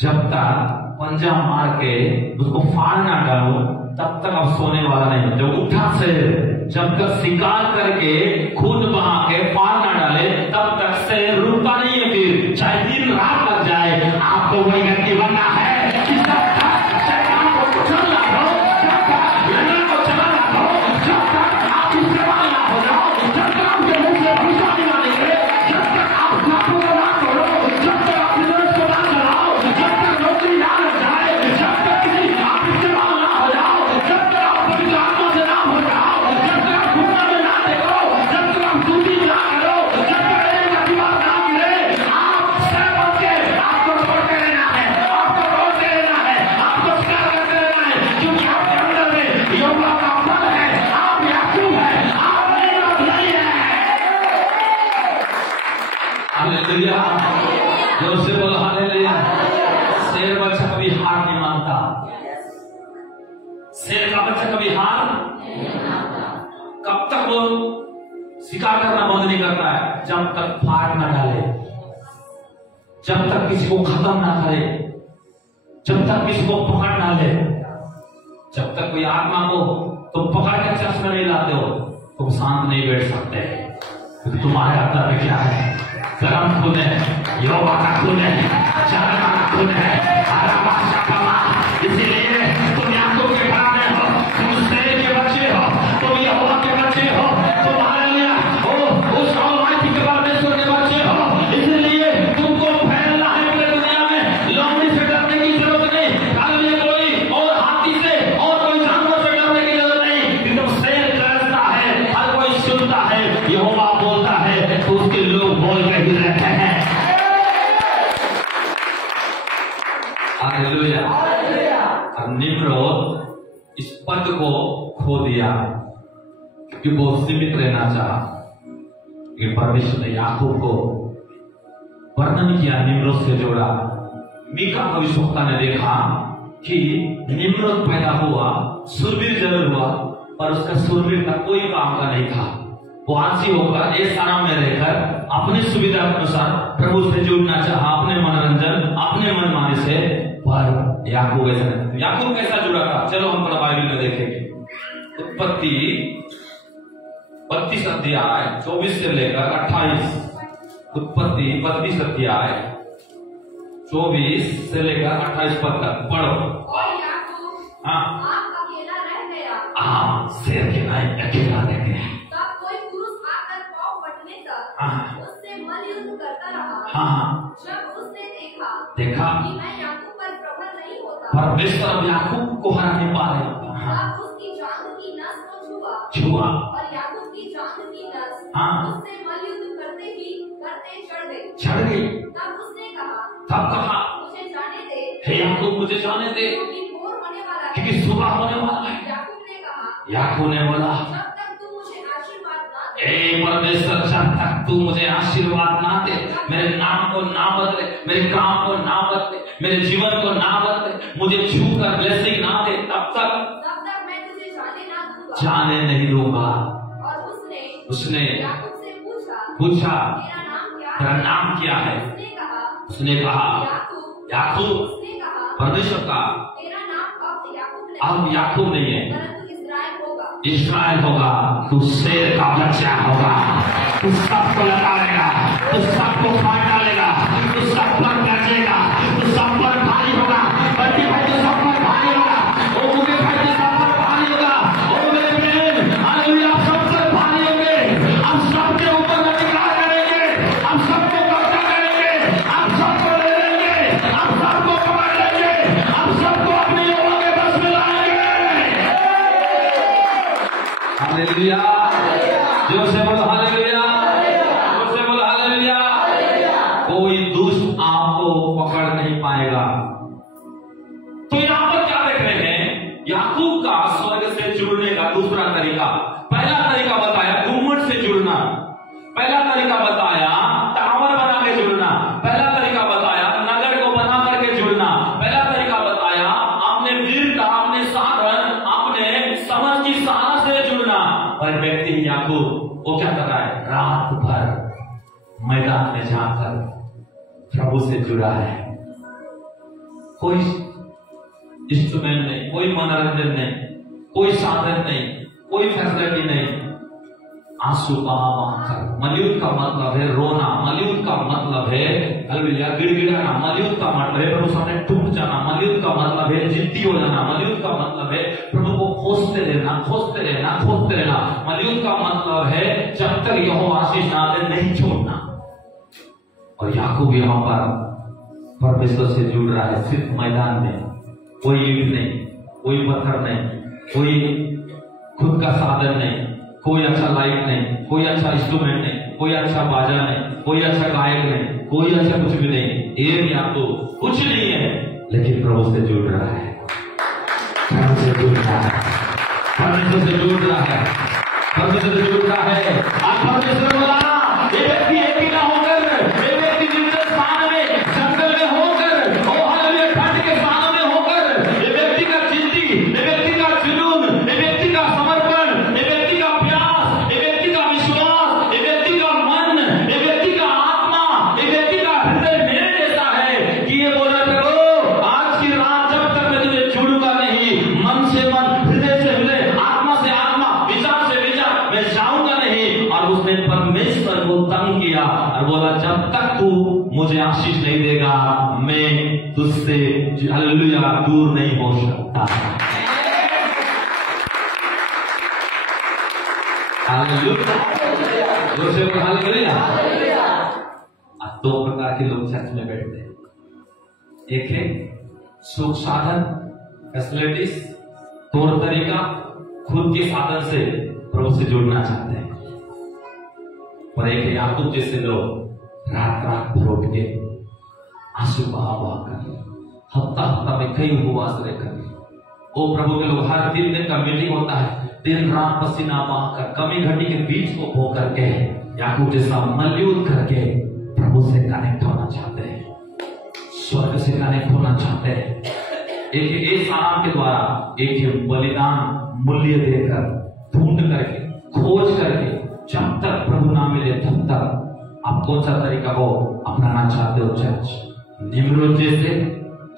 जब तक पंजा मार के उसको फाड़ ना डालूं तब तक अब सोने वाला नहीं। जब उठा शेर जब तक शिकार करके खून बहा के पार ना डाले तब तक शेर रुकता नहीं है। फिर चाहे दिन रात लग जाए, आपको वही व्यक्ति बनना है कि जब तक शैतान को कुचलना हो, जब तक लड़ने को चलाना हो, जब तक आप इस्तेमाल ना हो जाओ, जब तक आपके मुंह से भूसा नहीं निकले, जब तक आप लाखों को ना करो, जब तक आप बिजनेस को ना चलाओ, जब तक नौकरी ना लग जाए, जब तक किसी आप इस्तेमाल ना हो जाओ, जब तक आप पवित्र आत्मा से ना हो जाओ, जब तक आप घुटना में ना देखो, जब तक आप दूरी ना करो, जब तक एक दीवार ना गिरे, आप सब के आपको छोड़ते रहना है, आपको रोते रहना है, आपको स्कार करते रहना है, क्योंकि आपके अंदर में योगा का फल है। आप याकूब है, आप नहीं है। हालेलुया, जोर से बोलो हालेलुया। शेर बच्चा कभी हार नहीं मानता, शेर का बच्चा कभी हार कब तक वो शिकार करना बंद नहीं करता है, जब तक फाड़ ना डाले, जब तक किसी को खत्म ना करे, जब तक किसी को पकड़ ना ले। जब तक कोई आत्मा को तुम पकड़ के चर्च में नहीं लाते हो, तुम शांत नहीं बैठ सकते, क्योंकि तुम्हारे अंदर में क्या है? गर्म खून है, योगा का खून है, चरना का खून है, हरा भाषा का मां। इसीलिए तुम याकूब के घराने हो, तुम शेर के बच्चे हो, तुम यहोवा के बच्चे हो, तुम हालेलुया उस ऑलमाइटी के परमेश्वर के बच्चे हो। इसलिए तुमको फैलना है पूरी दुनिया में। लोमड़ी से डरने की जरूरत नहीं, हालेलुया, कोई और हाथी से और कोई जानवर से डरने की जरूरत नहीं। तुम शेर गरजता है, हर कोई सुनता है, यहोवा बोलता है तो उसके लोग बोल के ही रहते हैं। हालेलुया। और निम्रोद इस पद को खो दिया क्योंकि वो सीमित रहना चाहा। कि परमेश्वर ने याकूब को वर्णन किया, निम्रोद से जोड़ा। मीका भविष्यवक्ता ने देखा कि निम्रोद पैदा हुआ, शूरवीर जरूर हुआ, पर उसका शूरवीरता कोई काम का नहीं था। वो आलसी होकर एक आराम में रहकर अपनी सुविधा के अनुसार प्रभु से जुड़ना चाहा, अपने मनोरंजन, अपने मनमानी से। पर याकूब कैसा जुड़ा था? चलो हम थोड़ा बाइबल में देखेंगे। उत्पत्ति 32 अध्याय 24 से लेकर 28। उत्पत्ति 32 अध्याय 24 से लेकर 28 पद तक पढ़ो। और याकूब आप अकेला रह गया। शेर के भाई अकेला रह गया। तब कोई पुरुष आकर पाँव फटने तक उससे मल्लयुद्ध करता रहा। जब उसने देखा कि मैं याकूब पर प्रबल नहीं होता, परमेश्वर अब याकूब को हरा नहीं पा रहे। तब उसकी जांघ की नस को छुआ और याकूब की जांघ की नस उससे मल्लयुद्ध करते चढ़ गई। तब उसने कहा मुझे जाने दे, हे याकूब मुझे जाने दे, क्योंकि भोर होने वाला है, क्योंकि सुबह होने वाला है। याकूब ने बोला जब तक तू मुझे आशीर्वाद ना दे, ए परमेश्वर, जब तक तू मुझे आशीर्वाद ना दे, मेरे नाम को ना बदले, मेरे काम को ना बदले, मेरे जीवन को ना बदले, मुझे छू कर ब्लेसिंग ना दे, तब तक मैं तुझे जाने ना दूंगा, जाने नहीं दूंगा। और उसने याकूब से पूछा तेरा नाम क्या है? उसने कहा याकूब। उसने कहा परमेश्वर का तेरा नाम अब याकूब नहीं है, परंतु इस्राएल होगा। तू शेर का बच्चा होगा, तू सबको लगाएगा, तू सबको फाड़ डालेगा, तू सब पर गरजेगा, तू सब पर भारी होगा। बल्कि भाई तो सब पर भारी होगा, ओ मुझे भाई तो सब पर भारी होगा। ओ मेरे प्रेम, हालेलुया, आप सब पर भारी होंगे। हम सबके ऊपर अधिकार करेंगे, हम सबको कब्जा करेंगे, हम सबको ले लेंगे, हम सबको पकड़ लेंगे, हम सबको अपने लोगों के बस में लाएंगे। हालेलुया, जोर से बोलो हालेलुया, जोर से बोलो हालेलुया। कोई दुष्ट आपको पकड़ नहीं पाएगा। तो यहां पर क्या देख रहे हैं? याकूब का स्वर्ग से जुड़ने का दूसरा तरीका। पहला तरीका बताया घुम्मट से जुड़ना, पहला तरीका बताया टावर बना के जुड़ना, पहला तरीका बताया नगर को बना करके जुड़ना, पहला तरीका बताया आपने वीरता, आपने साधन, आपने समझ की सहारा से जुड़ना। पर व्यक्ति याकूब वो क्या कर रहा है? रात भर मैदान में जाकर प्रभु से जुड़ा है। कोई इंस्ट्रूमेंट नहीं, कोई मनोरंजन नहीं, कोई साधन नहीं, कोई फैसिलिटी नहीं, आंसू बहाकर। मलयूद का मतलब है रोना, मलयूद का मतलब है हालेलुया गिड़गिड़ाना, मलयूद का मतलब है प्रभु सामने टूट जाना, मलयूद का मतलब है जिद्दी हो जाना, मलयूद का मतलब है प्रभु को खोजते रहना, खोजते रहना, खोजते रहना। मलयूद का मतलब है जब तक यहोवा आशीष ना दे नहीं छोड़ना। और याकूब यहाँ पर परमेश्वर से जुड़ रहा है, सिर्फ मैदान में, कोई ईंट नहीं, कोई पत्थर नहीं, कोई खुद का साधन नहीं, कोई अच्छा लाइट नहीं, कोई अच्छा इंस्ट्रूमेंट नहीं, कोई अच्छा बाजा नहीं, कोई अच्छा गायक नहीं, कोई अच्छा कुछ भी नहीं। एक या तो कुछ नहीं है, लेकिन प्रभु से जुड़ रहा है, प्रभु से जुड़ रहा है, परमेश्वर से जुड़ रहा है, परमेश्वर से जुड़ रहा है। आज परमेश्वर बोला ये व्यक्ति एक ही ना होकर, ये व्यक्ति निर्जन स्थान में, जंगल में होकर, ओ हालेलुया ठंड के स्थानों में होकर, ये व्यक्ति का जिंदगी, ये व्यक्ति का जुनून, ये व्यक्ति का समर्पण, ये व्यक्ति का प्यास, ये व्यक्ति का विश्वास, ये व्यक्ति का मन, ये व्यक्ति का आत्मा, ये व्यक्ति का हृदय मेरे जैसा है कि ये बोला करो आज की रात जब तक मैं तुझे छोड़ूंगा नहीं, मन से मन, हृदय से हृदय, आत्मा से आत्मा, विचार से विचार, मैं जाऊंगा नहीं। और उसने परमेश्वर को तंग किया और बोला जब तक तू मुझे आशीष नहीं देगा मैं तुझसे हालेलुया दूर नहीं हो सकता। Hallelujah, hallelujah. आज दो प्रकार के लोग चर्च में बैठते हैं, एक है सुख साधन, फैसिलिटीज, तौर तरीका, खुद के साधन से प्रभु से जुड़ना चाहते हैं। और एक है याकूब जैसे लोग रात रात भर उठ के आंसू बहा बहा कर, हफ्ता हफ्ता में कई उपवास रहकर, ओ प्रभु के लोग हर दिन का मीटिंग होता है, दिन रात पसीना बहाकर, कमी घटी के बीच को भो करके याकूब जैसा मलयूद करके प्रभु से कनेक्ट होना चाहते हैं, स्वर्ग से कनेक्ट होना चाहते हैं। एक इस आराम के द्वारा, एक बलिदान मूल्य देकर, ढूंढ करके, खोज करके, जब तक प्रभु ना मिले तब तक आप कौन सा तरीका हो अपनाना चाहते हो चर्च? निम्रोद जैसे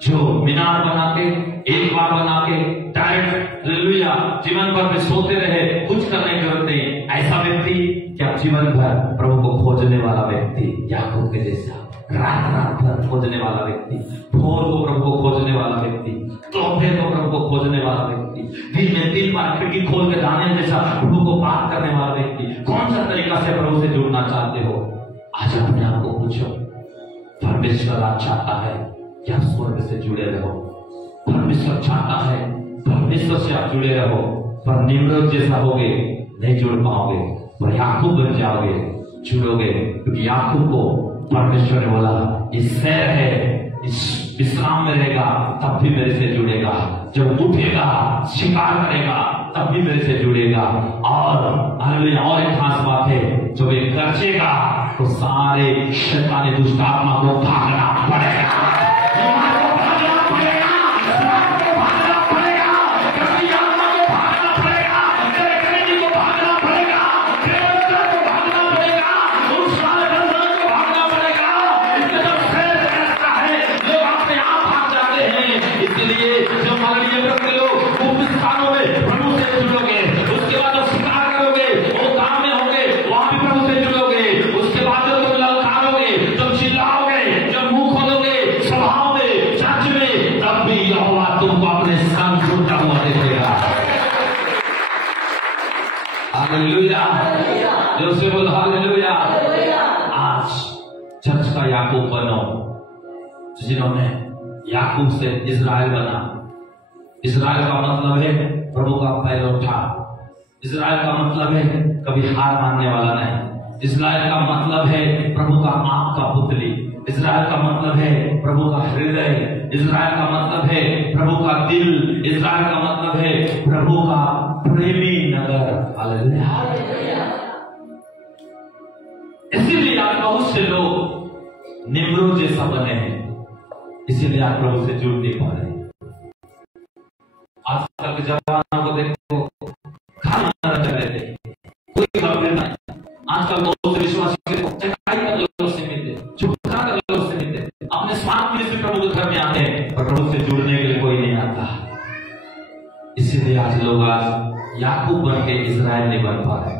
जो मीनार बना के, एक बार बना के डायरेक्ट हालेलुया जीवन भर में सोते रहे, कुछ करने की जरूरत नहीं, ऐसा व्यक्ति क्या जीवन भर प्रभु को खोजने वाला व्यक्ति, याकूब के जैसा रात रात भर खोजने वाला व्यक्ति, भोर को प्रभु को खोजने वाला व्यक्ति, दोपहर को प्रभु को खोजने वाला व्यक्ति, दिन में 3 बार खिड़की खोल के दाने जैसा प्रभु को बात करने वाला व्यक्ति, कौन सा तरीका से प्रभु से जुड़ना चाहते हो? आज अपने आप को पूछो। परमेश्वर आज चाहता है कि आप स्वर्ग से जुड़े रहो, परमेश्वर चाहता है परमेश्वर से आप जुड़े रहो, पर निम्रोद जैसा होगे नहीं जुड़ पाओगे, पर याकूब बन जाओगे, जुड़ोगे। क्योंकि याकूब को परमेश्वर ने बोला इस सैर है, इस विश्राम में रहेगा तब भी मेरे से जुड़ेगा, जब उठेगा शिकार करेगा तब भी मेरे से जुड़ेगा। और एक खास बात है, जब ये गरजेगा तो सारे शैतानी दुष्ट आत्मा को भागना पड़ेगा, हालेलुया, जो से बोल हालेलुया। आज चर्च का याकूब बनो, जिन्होंने याकूब से इज़राइल बना। इज़राइल का मतलब है प्रभु का पैरोठा, इज़राइल का मतलब है कभी हार मानने वाला नहीं, इज़राइल का मतलब है प्रभु का आंख का पुतली, इज़राइल का मतलब है प्रभु का हृदय, इज़राइल का मतलब है प्रभु का दिल, इज़राइल का मतलब है प्रभु का प्रेमी नगर। हालेलुया। इसीलिए आज बहुत से लोग निम्रोद जैसा बने हैं, इसीलिए आप प्रभु से जुड़ नहीं पा रहे। आजकल के जवानों को देखो, खाना चले थे, कोई काम नहीं। आजकल बहुत से विश्वासी को चकाई कर लो सीमित है, छुटकारा कर लो सीमित है, अपने स्वार्थ में से प्रभु के घर में आते हैं, पर प्रभु से जुड़ने के लिए कोई नहीं आता। इसीलिए आज लोग आज याकूब बन के इजराइल नहीं बन पा रहे।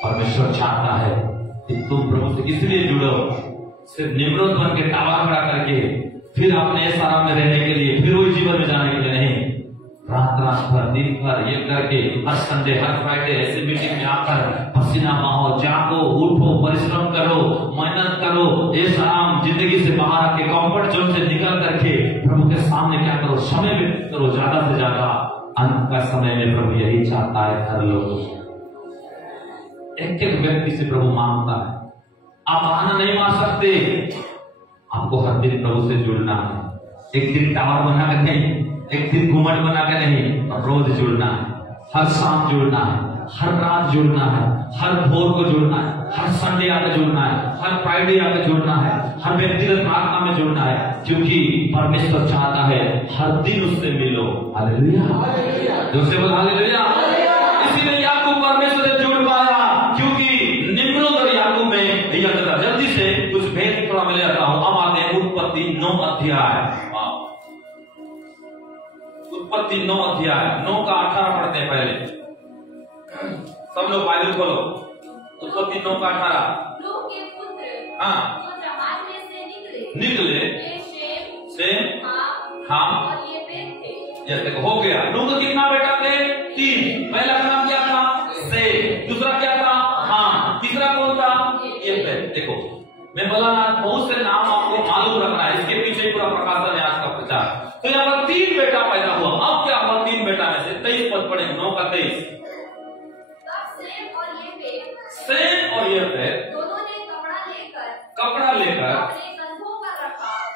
परमेश्वर चाहता है कि तुम प्रभु से इसलिए जुड़ो, सिर्फ निम्रोद बन के टावर खड़ा करके फिर अपने इस आराम में रहने के लिए, फिर वही जीवन में जाने के लिए नहीं। रात रात भर दिन भर ये करके हर संडे हर फ्राइडे ऐसे मीटिंग में आकर पसीना बहाओ, जागो, उठो, परिश्रम करो, मेहनत करो, इस आराम जिंदगी से बाहर आके कंफर्ट जोन से निकल करके प्रभु के सामने क्या करो, समय व्यतीत करो ज्यादा से ज्यादा। अंत का समय में प्रभु यही चाहता है हर लोगों से, एक एक व्यक्ति से प्रभु मांगता है। आप बहाना नहीं मार सकते, आपको हर दिन प्रभु से जुड़ना है। एक दिन टावर बना कर नहीं, एक दिन घुमट बना कर नहीं, और रोज जुड़ना है, हर शाम जुड़ना है, हर रात जुड़ना है, हर भोर को जुड़ना है, हर संडे आकर जुड़ना है, हर फ्राइडे आकर जुड़ना है, हर व्यक्तिगत प्रार्थना में जुड़ना है, क्योंकि परमेश्वर चाहता है हर दिन उससे मिलो। हालेलुया, दूसरे बोल हालेलुया। इसीलिए याकूब परमेश्वर से जुड़ पाया, क्योंकि निम्रोद और याकूब में जल्दी से कुछ भेद थोड़ा मिल जाता हूं। अब आते हैं उत्पत्ति 9 अध्याय। उत्पत्ति 9 अध्याय 9 का 18 पढ़ते हैं पहले। सब लोग बाइबल खोलो। उत्पत्ति 9 का 18। नूह के पुत्र हाँ जो जहाज में से निकले ये शेम, हाम और ये बेत थे। ये देखो हो गया। नूह के कितना बेटा थे? 3। पहला का नाम क्या था? शेम। दूसरा क्या था? हाम। तीसरा कौन था? येपेत। देखो मैं बोला ना, बहुत से नाम आपको मालूम रखना है, इसके पीछे पूरा प्रकाशन है आज का प्रचार। तो यहाँ पर 3 बेटा पैदा हुआ। अब क्या हुआ? 3 बेटा में से 23 पद पढ़ेंगे। 9 का 23। शेम और येपेत दोनों ने कपड़ा लेकर अपने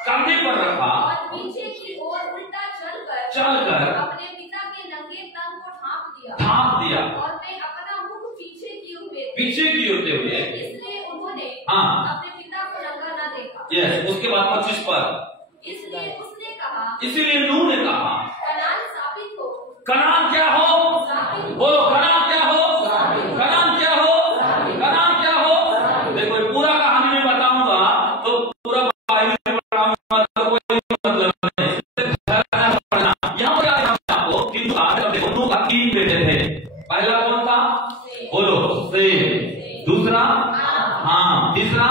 कंधे पर रखा और पीछे की ओर उल्टा चलकर अपने पिता के नंगे तन को ढांप दिया और वे अपना मुख पीछे की होते हुए इसलिए उन्होंने अपने पिता को नंगा न देखा। यस, उसके बाद 25 पर इसीलिए नूह ने कहा कनान साबित हो। कनान क्या हो? बोलो कनान क्या हो? कनान क्या हो? कनान क्या हो? देखो पूरा कहानी में बताऊंगा तो पूरा बाइबल पढ़ाऊंगा तो कोई मतलब नहीं। यहाँ पर आपको 3 बेटे थे। पहला कौन था? बोलो शेम। दूसरा हाँ, तीसरा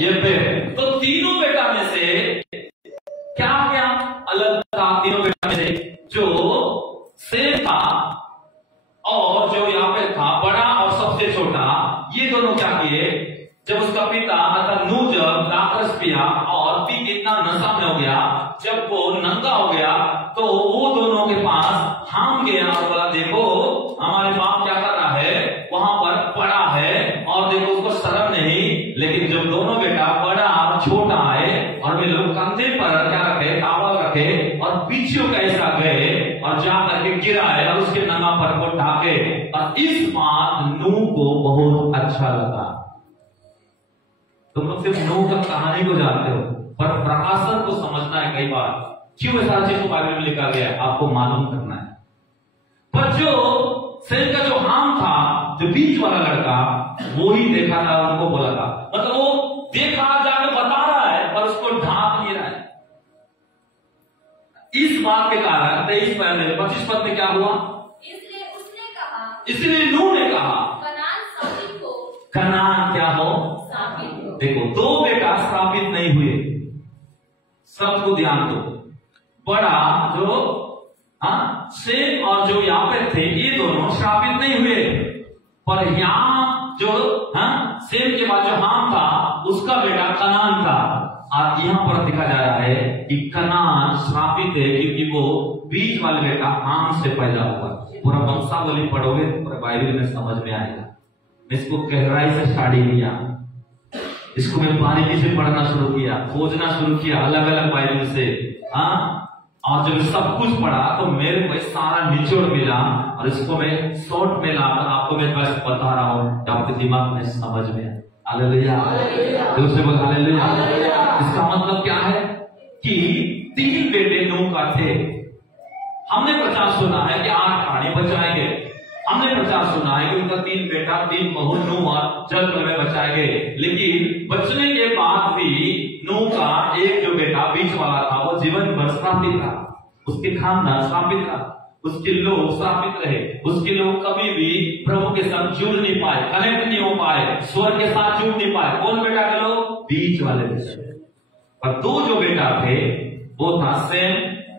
येपेत। तो तीनों बेटा में से क्या क्या अलग था? तीनों बेटा में से जो शेम था और जो यापेत था, बड़ा और सबसे छोटा, ये दोनों क्या किए? जब उसका पिता अर्थात नूह जब दाखरस पिया और पी के इतना नशा में हो गया, जब वो नंगा हो गया तो वो दोनों के पास हाम गया और बोला देखो हमारे बाप क्या कर रहा है, वहां पर पड़ा है और देखो उसको शर्म नहीं। लेकिन जब दोनों बेटा बड़ा और छोटा आए और वे लोग कंधे पर क्या रखे? टावल रखे और पीछे कैसा गए और जा करके गिराए और उसके नंगा पर को ढाके। और इस बात नूह को बहुत अच्छा लगा। तुम लोग सिर्फ नूह की कहानी को जानते हो, पर प्रकाशन को समझना है। कई बार क्यों ऐसा चीज को बाइबल में लिखा गया आपको मालूम करना है। पर जो शेम का जो हाम था, जो बीच वाला लड़का, वो ही देखा था, उनको बोला था, मतलब वो देखा जाकर बता रहा है पर उसको ढांक नहीं रहा है। इस बात के कारण 23 में 25 पद में क्या हुआ? इसलिए नूह ने कहा कनान साबित हो। कनान क्या हो? साबित हो। देखो 2 बेटा श्रापित नहीं हुए, सबको ध्यान दो। बड़ा जो शेम और जो यापेत थे, ये दोनों श्रापित नहीं हुए, पर यहाँ जो शेम के बाद जो हाम था उसका बेटा कनान था। और यहाँ पर दिखा जा रहा है कि कनान श्रापित है क्योंकि वो बीच वाले बेटा हाम से पैदा हुआ। पूरा वंशावली पढ़ोगे पूरा बाइबल में समझ में आएगा। इसको गहराई से स्टडी किया, इसको मैं बारीकी से पढ़ना शुरू किया, खोजना शुरू किया अलग अलग बाइबल से। और जब सब कुछ पढ़ा तो मेरे को सारा निचोड़ मिला और इसको मैं शॉर्ट में लाकर आपको मैं बस बता रहा हूँ, आपके दिमाग में समझ में आए। हालेलुया, दूसरे बोल हालेलुया। इसका मतलब क्या है कि 3 बेटे नूह का थे। हमने प्रचार सुना है कि 8 प्राणी बचाएंगे, हमने प्रचार सुना है कि उनका 3 बेटा 3 बहू नूह और जल में बचाए गए। लेकिन बचने के बाद भी नूह का एक जो बेटा बीच वाला था वो जीवन भर श्रापित रहा, उसके खानदान श्रापित रहा। उसके लोग श्रापित रहे, उसके लोग कभी भी प्रभु के साथ जुड़ नहीं पाए, कनेक्ट नहीं हो पाए, स्वर के साथ जुड़ नहीं पाए। कौन बेटा के लोग? बीच वाले बेटे। और दो जो बेटा थे वो था सेम,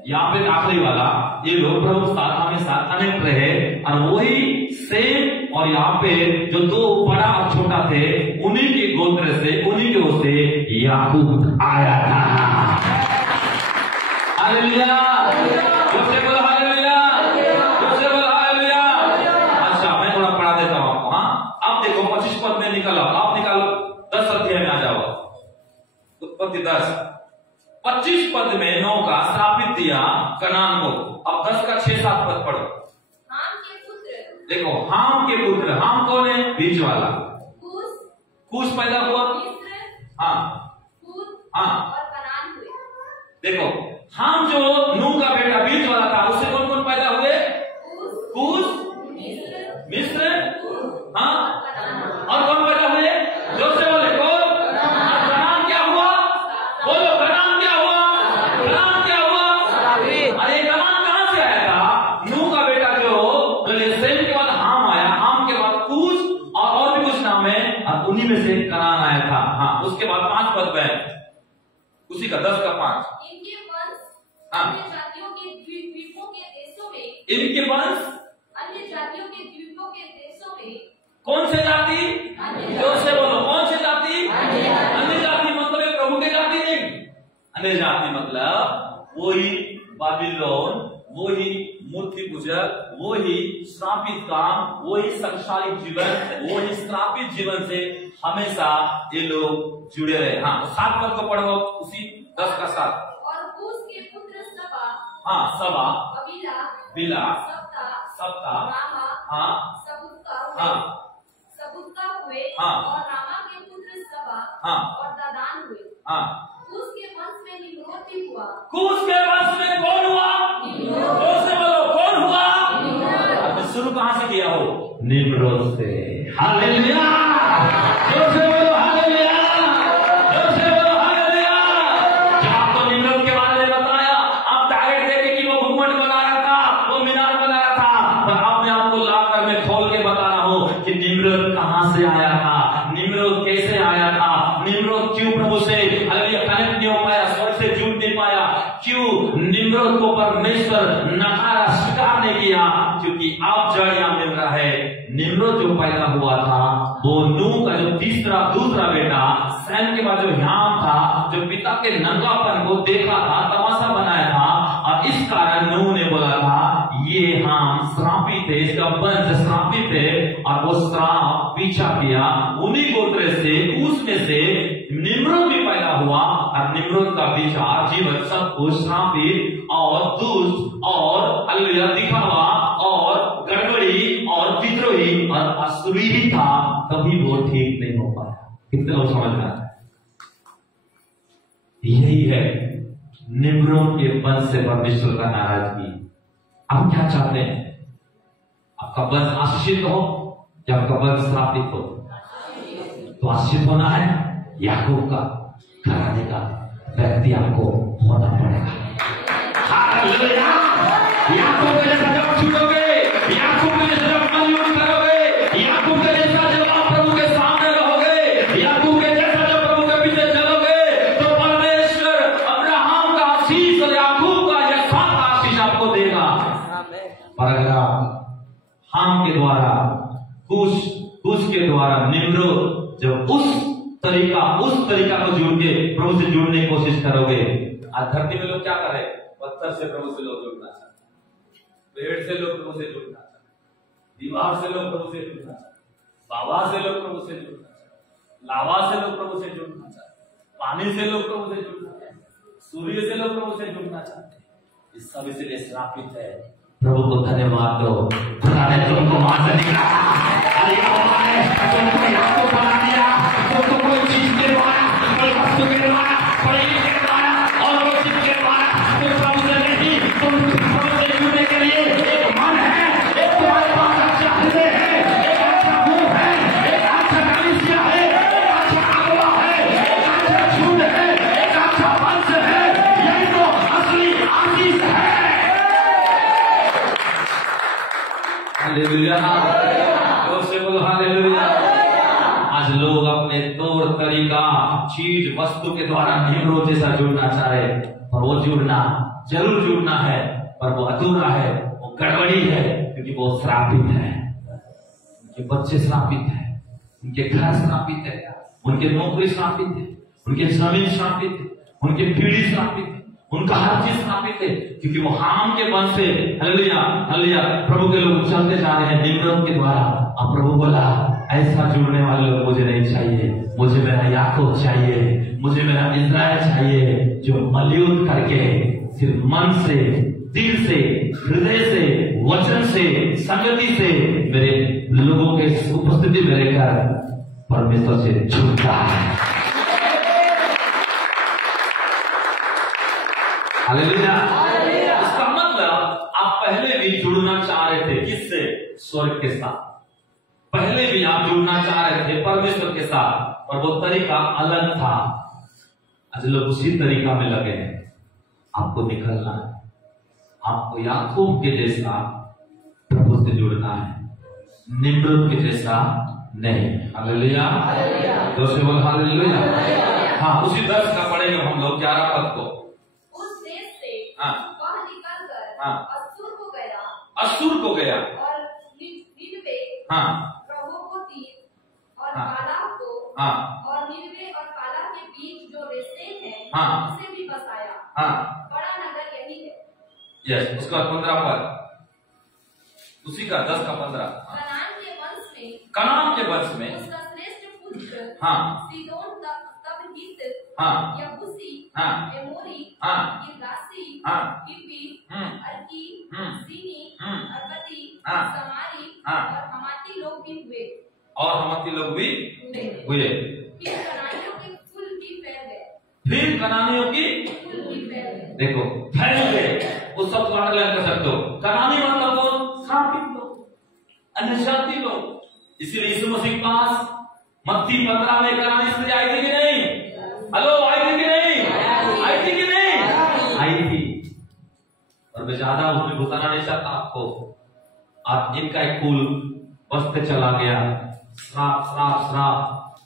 यहाँ पे आखिरी वाला, ये लोग प्रभु साथ हमेशा कनेक्ट रहे। और वही सेम और यहाँ पे जो दो बड़ा और छोटा थे, उन्हीं के गोत्र से, उन्हीं के ओर से याकूब आया था। हालेलुया, जोर से बोलो हालेलुया, जोर से बोलो हालेलुया। अच्छा, मैं थोड़ा पढ़ा देता हूँ आपको। हाँ, अब देखो 25 पद में निकलो, आप निकालो 10 अध्याय में आ जाओ। उत्पत्ति 10 25 पद में 9 का श्रापित दिया कनान को। अब 10 का 6-7 पद पढ़ो। हाम के पुत्र, देखो हाम के पुत्र, हाम कौन है? बीच वाला। कूश पैदा हुआ, हाँ हाँ। और कनान हुए। देखो हाम जो नूह का बेटा बीच वाला था, उससे कौन कौन पैदा हुए? कूश, मिस्र, हाँ, और कौन पैदा हुए? जोर से बोले कौन? कनान क्या हुआ? बोलो कनान क्या हुआ? कनान क्या हुआ? अरे कनान कहां से आया था? नूह का बेटा जो सेम के बाद हाम आया, हाम के बाद कूश और भी कुछ नाम है, और उन्हीं में से कनान आया था। हाँ, उसके बाद 5 पद में उसी का 10 का 5। इनके वंश हाँ। अन्य जातियों के द्वीपों के देशों में, इनके वंश अन्य जातियों के द्वीपों के देशों में। कौन से जाति? जोर से बोलो, कौन से जाति? अन्य जाति मतलब प्रभु के जाति नहीं। अन्य जाति मतलब वही बाबिलोन, वही मूर्ति पूजक, वही श्रापित काम, वही संसारिक जीवन, वही श्रापित जीवन से हमेशा ये लोग जुड़े रहे। हाँ, 7 पद को पढ़ो, उसी 10 का 7। और कूश के पुत्र सबा, हाँ, सबा, बबीला, बिला, सप्ता, सप्ता, रामा, हाँ, सबूतका हुए, हाँ, सबूतका हुए, हाँ। और रामा के पुत्र सबा, हाँ, और दादान हुए। हाँ। कूश के वंश में निम्रोद भी हुआ। कूश के वंश में कौन हुआ? जोर से बोलो, कौन हुआ? आपने शुरू कहां से किया हो? निम्रोद से। हालेलुया, जोर से बोलो हालेलुया, जोर से बोलो हालेलुया। जब आपको निम्रोद के बारे में बताया, आप टारगेट देखे कि वो घुमट बना रहा था, वो मीनार बना रहा था, पर आपने आपको लाकर में खोल के बता रहा हूं कि निम्रोद कहां से आया था, निम्रोद कैसे आया था, निम्रोद क्यों प्रभु से कनेक्ट नहीं हो पाया, स्वर से जुड़ नहीं पाया, क्यों निम्रोद को परमेश्वर नकारा, स्वीकार नहीं किया? क्योंकि अब जड़ यहां मिल रहा है। निम्रोद जो पैदा हुआ था वो नूह का जो दूसरा बेटा, सैम के बाद जो याम था, जो पिता के नंगापन को देखा था, तमाशा बनाया था, और इस कारण नूह ने बोला था ये हम श्रापित है, इसका वंश श्रापित है, और वो श्राप पीछा किया। उन्हीं गोत्र से, उसमें से निम्रोद भी पैदा हुआ, और निम्रोद का विचार, जीवन सब कुछ श्रापित और दुष्ट और हालेलुया दिखावा और गड़बड़ी और विद्रोही और असुरी ही था, कभी वो ठीक नहीं हो पाया। कितने लोग समझ रहे हैं? यही है निम्रोद के वंश से परमेश्वर का नाराजगी। आप क्या चाहते हैं? आपका वंश आशीषित हो या आपका वंश श्रापित हो? तो आशीषित होना है, याकूब का घराने का व्यक्ति आपको होना पड़ेगा। हालेलुया, याकूब के जैसा जब छूटोगे, याकूब के जैसा जब मन करोगे, याकूब के जैसा जब आप प्रभु के सामने रहोगे, याकूब के जैसा जब प्रभु के पीछे चलोगे, तो परमेश्वर अब्राहम का आशीष और याकूब का यथार्थ आशीष आपको देगा। पर अगर आप हाम के द्वारा, कूश के द्वारा निम्रोद जब उस तरीका को जोड़ के प्रभु से जुड़ने की कोशिश करोगे, आज धरती में लोग क्या कर रहे हैं? पत्थर से प्रभु से लोग जुड़ना चाहते, पेड़ से लोग प्रभु से जुड़ना चाहते, दीवार से लोग प्रभु से जुड़ना चाहते, बाबा से लोग प्रभु से जुड़ना चाहते, लावा से लोग प्रभु से जुड़ना चाहते, पानी से लोग प्रभु से जुड़ना चाहते, सूर्य से लोग प्रभु से जुड़ना चाहते। इस सब इसलिए श्रापित है। प्रभु को धन्यवाद दो, खुदा ने तुमको वहां से निकाला, तुमको याकूब बना दिया, तुमको कोई चीज के द्वारा, कोई वस्तु के द्वारा, कोई के द्वारा और कोई चीज के द्वारा तुम प्रभु से नहीं, तुम प्रभु से जुड़ने के लिए एक मन है, एक तुम्हारे पास अच्छा हृदय है, एक अच्छा मुंह है, एक अच्छा कलीसिया है, एक अच्छा अगुवा है, एक अच्छा झुंड है, एक अच्छा वंश है। यही तो असली आशीष है। हालेलुया, जोर से बोलो हालेलुया। आज लोग अपने तौर तरीका, चीज, वस्तु के द्वारा निम्रोद जैसा जुड़ना चाह रहे, और वो जुड़ना जरूर जुड़ना है, पर वो अधूरा है, वो गड़बड़ी है, क्योंकि वो श्रापित है। उनके बच्चे श्रापित है, उनके घर श्रापित है, उनके नौकरी श्रापित है, उनके जमीन श्रापित है, उनके पीढ़ी श्रापित है, उनका हर चीज श्रापित है, क्योंकि वो हाम के वंश से हालेलुया हालेलुया प्रभु के लोग चलते जा रहे हैं निम्रोद के द्वारा। अब प्रभु बोला ऐसा जुड़ने वाले लोग मुझे नहीं चाहिए, मुझे मेरा याकूब चाहिए, मुझे मेरा इस्राएल चाहिए, जो मलयूद करके सिर्फ मन से, दिल से, हृदय से, वचन से, संगति से मेरे लोगों के उपस्थिति में रहकर परमेश्वर से जुड़ता है। हालेलुया। इसका मतलब आप पहले भी जुड़ना चाह रहे थे, किससे? स्वर्ग के साथ। पहले भी आप जुड़ना चाह रहे थे परमेश्वर के साथ, और वो तरीका अलग था। आज लोग उसी तरीका में लगे हैं। आपको निकलना है, आपको याकूब के जैसा प्रभु से जुड़ना है, निम्रोद के जैसा नहीं। हालेलुया, जोर से बोल हालेलुया। हाँ, उसी दर्श का पढ़ेंगे हम लोग 11 पद को। उस देश से हाँ, वह निकलकर हाँ, अश्शूर को गया, अश्शूर को गया, और निनवे, हाँ, रहोबोतीर और हाँ, कालाह को, हाँ, और निनवे और कालाह के बीच जो रेसेन है, हाँ, उसे भी बसाया। हाँ, बड़ा नगर यही है। यस। उसका 15 पद, उसी का 10 का 15। कनान के वंश में, कनान के वंश में उसका श्रेष्ठ पुत्र, हाँ, सीदोन तब हित, हाँ, यबूसी, हाँ, एमोरी, हाँ, गिर्गासी, हाँ, हिब्बी, हम्म, अर्की, सीनी, अर्वदी, हाँ, समारी, हाँ, और हमाती लोग भी हुए। और हमाती लोग भी हुए। फिर कनानियों के कुल भी फैल गए। फिर कनानियों की कुल भी फैल गए। देखो फैल गए, उस सब को अंडरलाइन कर सकते हो। कनानी मतलब वो श्रापित लोग, अन्य जाति लोग। इसीलिए यीशु मसीह के पास मत्ती 15 में कनानी स्त्री आई थी कि नहीं? हेलो, आई थी कि नहीं? आई थी कि नहीं? आई थी। और मैं ज्यादा उसमें घुसाना नहीं चाहता आपको। आप इनका एक कुल बसते चला गया, श्राप श्राप श्राप,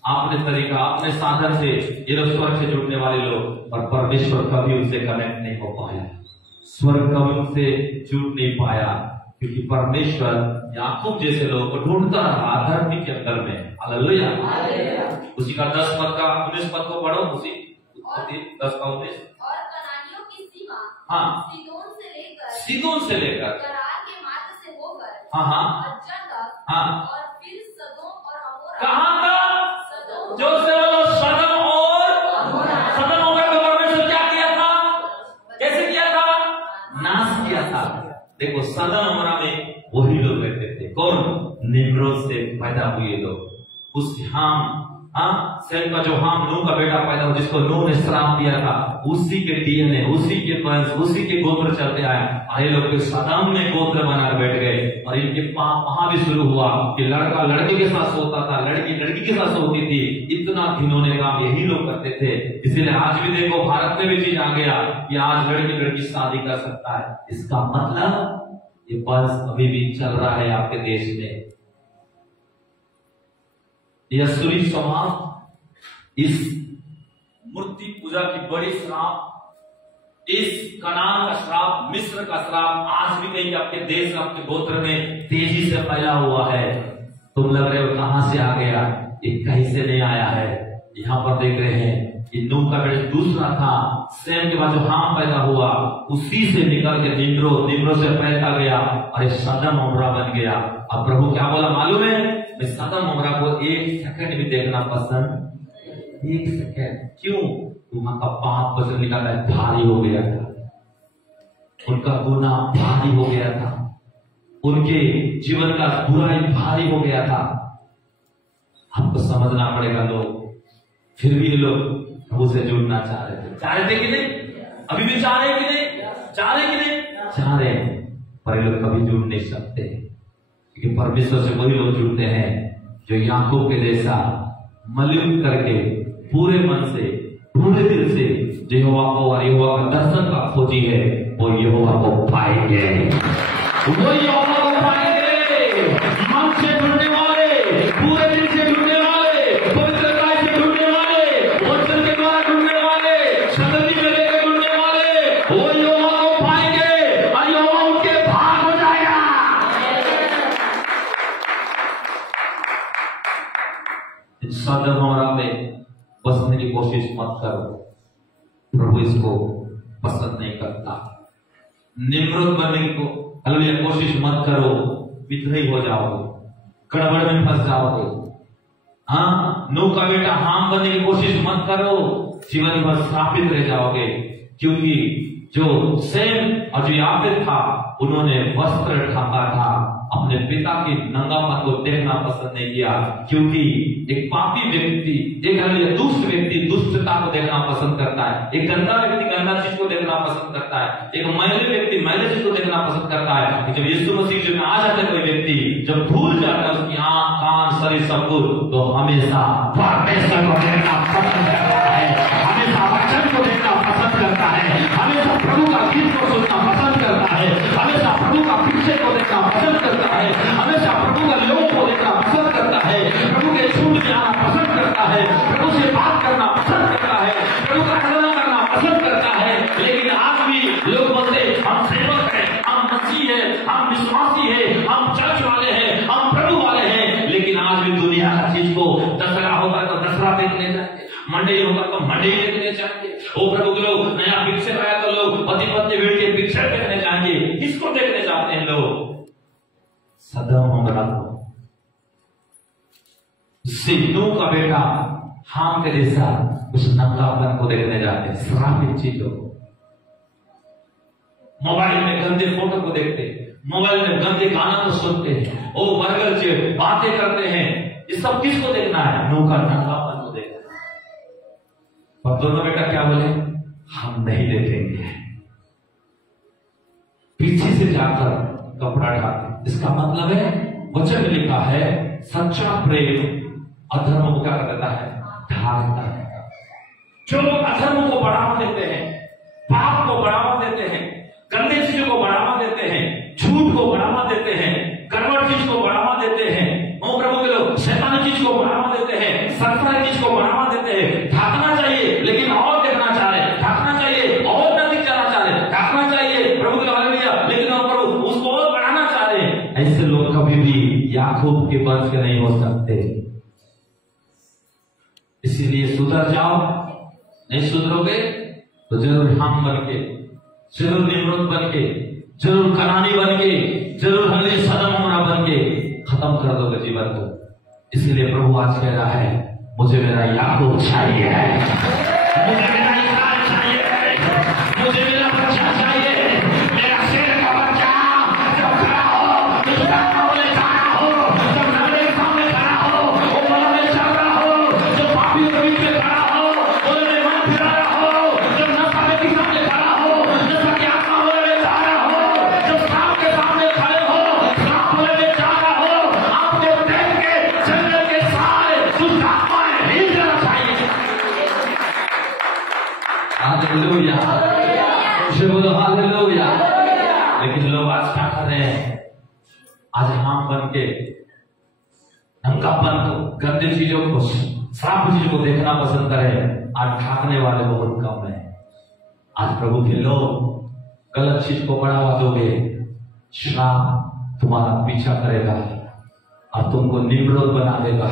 अपने तरीका, अपने साधन से ये लोग स्वर्ग से जुड़ने वाले लोग, और परमेश्वर कभी उनसे कनेक्ट नहीं हो पाया, स्वर्ग कभी उनसे जुड़ नहीं पाया, क्योंकि परमेश्वर याकूब जैसे लोगों को ढूंढता रहा धरती के अंदर में। हालेलुया। उसी का 10 पद का 19 पद को पढ़ो, उसी 10 का 19। और कनानियों की सीमा, हाँ, सीदोन से लेकर गरार के मार्ग से होकर, हाँ, हाँ, अज्जा तक, हाँ, और फिर सदोम और अमोरा। कहाँ तक? सदोम, जो से बोलो सदम और सदम होकर को परमेश्वर क्या किया था? कैसे किया था? नाश किया था। देखो सदम अमोरा में वही लोग रहते थे। कौन? निम्रोद से पैदा हुए लोग। उस हाम, हाँ, सेम का जो हाम नूह का बेटा पैदा हुआ, जिसको नूह ने श्राप दिया था, उसी के डीएनए, उसी के वंश, उसी के गोत्र चलते आए। अरे लोग फिर सदम में गोत्र बनाकर बैठ गए, और इनके पाप वहां भी शुरू हुआ कि लड़का लड़के के साथ सोता था, लड़की लड़की के साथ सोती थी। इतना घिनौने काम यही लोग करते थे। इसीलिए आज भी देखो भारत में भी चीज आ गया कि आज लड़की लड़की शादी कर सकता है। इसका मतलब ये वंश अभी भी चल रहा है आपके देश में। यह असुरी स्वभाव, इस मूर्ति पूजा की बड़ी श्राप, इस कनान का श्राप, मिस्र का श्राप आज भी कहीं आपके देश, आपके गोत्र में तेजी से फैला हुआ है। तुम लग रहे हो कहां से आ गया? ये कहीं से नहीं आया है। यहाँ पर देख रहे हैं कि नूह का बेटा दूसरा था, सेम के बाद जो हाम पैदा हुआ, उसी से निकल के निम्रोद से पैदा गया, और ये सदम अमोरा बन गया। अब प्रभु क्या बोला मालूम है? मैं सदम अमोरा को 1 सेकंड भी देखना पसंद, 1 सेकंड। क्यों? वहां का पाप वचन निकाला है, भारी हो गया था, उनका गुनाह भारी हो गया था, उनके जीवन का बुराई भारी हो गया था। आपको समझना पड़ेगा। लोग फिर भी ये लोग प्रभु से जुड़ना चाह रहे थे कि नहीं? अभी भी चाह रहे कि नहीं? चाह रहे कि नहीं? चाह रहे, पर ये लोग कभी जुड़ नहीं सकते, क्योंकि परमेश्वर से वही लोग जुड़ते हैं जो याकूब के जैसा मलयूद करके पूरे मन से, पूरे दिल से यहोवा को और यहोवा का दर्शन का खोजी है, वो यहोवा को पाएंगे, वो यहोवा को पाएंगे। सदम अमोरा में बसने की कोशिश मत करो, प्रभु इसको पसंद नहीं करता। निम्रत बनने की कोशिश मत करो, विद्रोही हो जाओगे, गड़बड़ में फंस जाओगे। हाँ, नूह का बेटा हाम बनने की कोशिश मत करो, जीवन भर स्थापित रह जाओगे। क्योंकि जो सेम और जो याफेत था, उन्होंने वस्त्र ढाका था, अपने पिता की नंगापन को देखना पसंद नहीं किया। क्योंकि एक पापी व्यक्ति, एक दुष्ट व्यक्ति दुष्टता को देखना पसंद करता है, एक गंदा व्यक्ति गंदा चीज को देखना पसंद करता है, एक मैले व्यक्ति मैले चीज को देखना पसंद करता है। जब यीशु मसीह जो आ जाता है कोई व्यक्ति, जब भूल जाता है उसकी आंख कान शरीर सब कुछ, तो हमेशा परमेश्वर को देखना पसंद करता है, हमेशा वचन को देखना पसंद करता है, हमेशा प्रभु का गीत को सुनना पसंद करता है, हमेशा प्रभु का पिक्चर को देखना पसंद करता है, हमेशा प्रभु का लोग को देखना पसंद करता है, प्रभु के झूठ में आना पसंद करता है, प्रभु से बात करना पसंद करता है, प्रभु का आराधना करना पसंद करता है। लेकिन आज भी लोग बोलते हम सेवक हैं, हम मसीह है, हम विश्वासी है, हम चर्च वाले हैं, हम प्रभु वाले हैं। लेकिन आज भी दुनिया का चीज को, दशहरा होगा तो दशहरा देखने जाएंगे, मंडे होगा तो मंडे देखने जाएंगे, ओ प्रभु के लोग नया पिक्चर आया तो लोग पति पत्नी भीड़ के पिक्चर देखने जाएंगे। किसको देखने जाते हैं लोग? सदम अमोरा को, नूह का बेटा हाम के जैसा उस नंगापन को देखने जाते हैं, श्रापित चीजों को। मोबाइल में गंदे फोटो को देखते, मोबाइल में गंदे गाना को सुनते हैं, ओ बर्गर से बातें करते हैं। ये सब किसको देखना है? नूह का नंगापन को देखना है। और दोनों बेटा क्या बोले? हम नहीं देखेंगे, पीछे से जाकर कपड़ा ढाके। इसका मतलब है, वचन में लिखा है, सच्चा प्रेम अधर्म को क्या करता है? ढाकता है। जो लोग अधर्म को बढ़ावा देते हैं, पाप को बढ़ावा देते हैं, गंदे चीजों को बढ़ावा देते हैं, झूठ को बढ़ावा देते हैं, गड़बड़ चीज को बढ़ावा देते हैं, ओ प्रभु के लोग शैतानी चीज को बढ़ावा देते हैं, संसारिक चीज को बढ़ावा देते हैं। ढाकना चाहिए लेकिन और देखना चाह रहे, ढाकना चाहिए और नजदीक जाना चाह रहे, ढाकना चाहिए प्रभु के हालेलुया, लेकिन और प्रभु उसको और बढ़ाना चाह रहे। ऐसे लोग कभी भी याकूब के वंश के नहीं हो सकते। इसीलिए सुधर जाओ, नहीं सुधरोगे तो जरूर हाम बन के, जरूर निम्रत बन के, जरूर कनानी बन के, जरूर हमने सदम अमोरा बन के खत्म कर दोगे जीवन को। इसलिए प्रभु आज कह रहा है, मुझे मेरा याकूब चाहिए है, मुझे मेरा इस्राएल चाहिए है, मुझे मेरा बच्चा चाहिए, मेरा शेर का बच्चा जब खड़ा हो, दुष्टता बोले खड़ा हो, जब नगरे के सामने खड़ा हो, वो मन में चल रहा हो, जो पापी के बीच में खड़ा हो, वो में मन फिरा रहा हो, जो नशा के सामने खड़ा हो, नशा की आत्मा बोले में जा रहा हो, जो सांप के सामने खड़े हो, सांप बोले में जा रहा हो, आपको देख के जंगल के सारे दुष्ट आत्माएं हिल जाना चाहिए। हालेलुया, उसे बोलो हालेलुया। लेकिन लोग आज क्या कर रहे हैं? आज हाम बन के नंगापन को, गंदे चीजों को, श्राप चीजों को देखना पसंद करें। आज ढाकने वाले बहुत कम है। आज प्रभु के लोग गलत चीज को बढ़ावा दोगे, श्राप तुम्हारा पीछा करेगा और तुमको निम्रत बना देगा,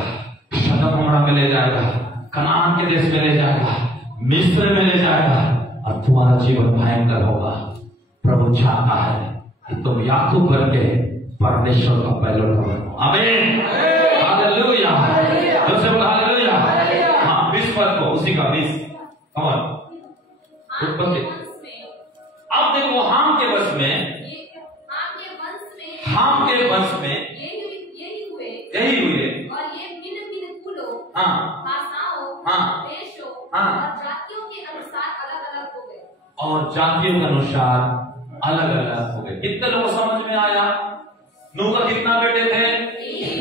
सदम अमोरा में ले जाएगा, कनान के देश में ले जाएगा, मिस्र में ले जाएगा और तुम्हारा जीवन भयंकर होगा। प्रभु चाहता है कि तुम याकूब बन के परमेश्वर का पैलोट बनो। आमीन, हालेलुया, जैसे बोला हालेलुया। हाँ, 20 पद को, उसी का 20 कमल उत्पत्ति। अब देखो हाम के वंश में, हाम के वंश में यही हुए और ये भिन्न भिन्न कुलों, हाँ, भाषाओं, हाँ, देशों हाँ, और जातियों के अनुसार अलग अलग हो गए। और जातियों के अनुसार अलग अलग हो गए। कितने लोग समझ में आया? नूह का कितना बेटे थे?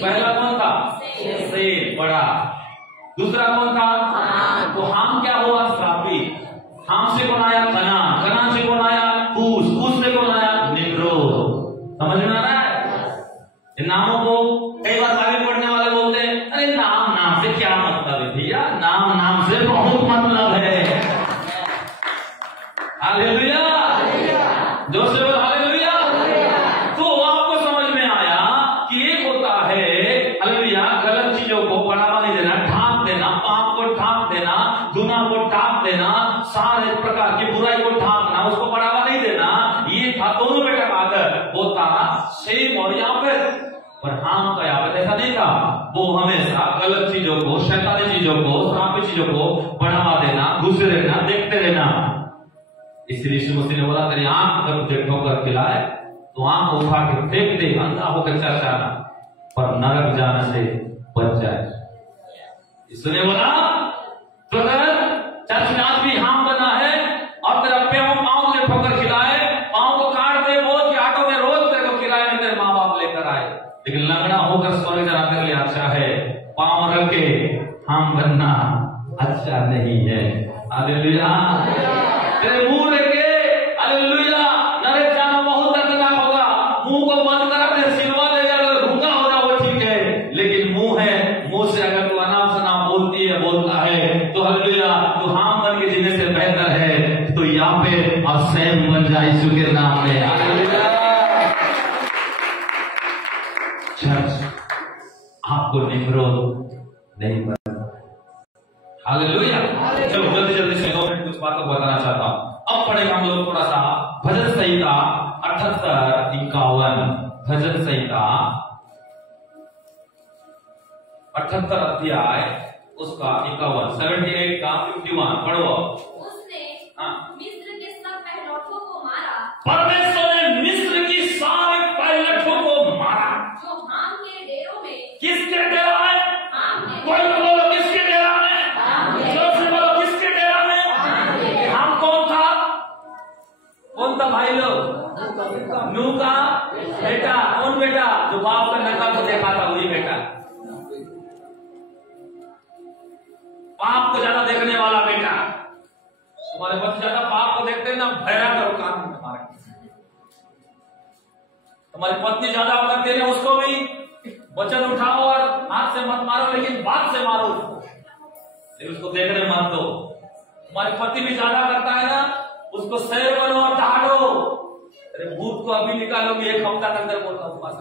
पहला कौन था? सेम, बड़ा। दूसरा कौन था? तो हाम क्या हुआ? श्रापित। हाम से कौन आया? कनान। कनान से कौन आया? कूश। कूश से कौन आया? निम्रोद। समझ में आ रहा है? इन नामों को कई बार बाइबल पढ़ने वाले बोलते हैं, अरे नाम नाम से क्या मतलब है भैया? नाम नाम से बहुत मतलब है। हालेलुया, जोर से बोलो हालेलुया। तो आपको समझ में आया कि एक होता है हालेलुया, गलत चीजों को बढ़ावा नहीं देना, ढांक देना, सेम और यहाँ पे, पर हाम का यहाँ पे ऐसा नहीं था। वो हमेशा गलत चीजों को, शैतानी चीजों को, श्रापित चीजों को बढ़ावा देना, घुसे रहना, देखते रहना। इसलिए यीशु मसीह ने बोला तेरी आंख अगर तुझे ठोकर खिलाए तो आंख उठा के फेंक दे, अंधा होकर चल जाना, पर नरक जाने से बच जाए। इसने बोला तो अगर चर्च में आज भी हाम बना है और तेरा पाँव से ठोकर खिलाए, पाँव को काट दे, बोझ के ऑटो में रोज तेरे को खिलाए, नहीं तेरे माँ बाप लेकर आए, लेकिन लंगड़ा होकर स्वर्ग जाना तेरे लिए अच्छा है। पाँव रख के हाम बनना अच्छा नहीं है। हालेलुया। तेरे मुंह रख के हालेलुया, नरक जाना बहुत दर्दनाक होगा। मुंह को बंद करा दे, सिलवा दे, अगर भूखा हो जाए वो ठीक है, लेकिन मुंह है, मुंह से अगर तू अनाप शनाप बोलती है, बोलता है तो हालेलुया, तू हाम बन के जीने से बेहतर है तो यहाँ पे और सैम बन जाए यीशु के नाम में। हालेलुया। चर्च आपको निम्रोध नहीं बना। हालेलुया। चलो जल्दी जल्दी से 2 मिनट कुछ बातों को बताना चाहता हूं। अब पढ़ेंगे हम लोग थोड़ा सा भजन संहिता 78-51, भजन संहिता 78 अध्याय उसका 51, 78 का 51 पढ़ो। उसने मिस्र के सब पहलौठों को मारा, परमेश्वर ने मिस्र की सारे पहलौठों को मारा। जो हाम के डेरों में, किसके डेरा में? हाम के कोई तो बोलो किसके डेरा में? जोर से बोलो किसके डेरा में? हाम कौन था? कौन था भाई लोग? नूह का बेटा। कौन बेटा? जो बाप का नका को देखा था वही बेटा, पाप को ज्यादा देखने वाला बेटा। तुम्हारे बच्चे ज्यादा पाप को देखते हैं ना, भैरा करो कान में मार। तुम्हारी पत्नी ज्यादा करते हैं, उसको भी वचन उठाओ और हाथ से मत मारो, लेकिन बात से मारो उसको, लेकिन उसको देखने मत दो। तुम्हारी पति भी ज्यादा करता है ना, उसको सैर बनो और झाड़ो। अरे भूत को अभी निकालोगे 1 हफ्ता के अंदर बोलता हूं पास,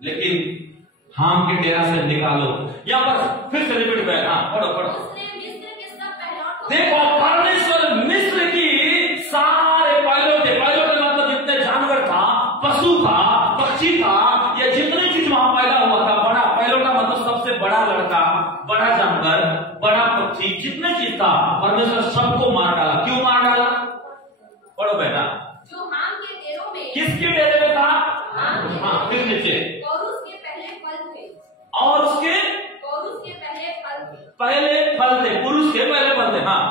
लेकिन हाम के डेरा से निकालो। यहाँ पर फिर से रिपीट में, हाँ पढ़ो पढ़ो। उसने मिस्र के सब पहलौठों, देखो परमेश्वर मिस्र की सारे पहलौठे मतलब जितने जानवर था, पशु था, पक्षी था, ये जितनी चीज वहां पैदा हुआ था, बड़ा पहलौठा मतलब सबसे बड़ा लड़का, बड़ा जानवर, बड़ा पक्षी, जितने चीज था परमेश्वर सबको मार डाला। क्यों मार डाला? पढ़ो बेटा। जो हाम के डेरों में, किसके डेरे में था? हाँ, फिर नीचे, और उसके पहले फल थे, और उसके पहले फल थे, पुरुष के पहले फल थे। हाँ,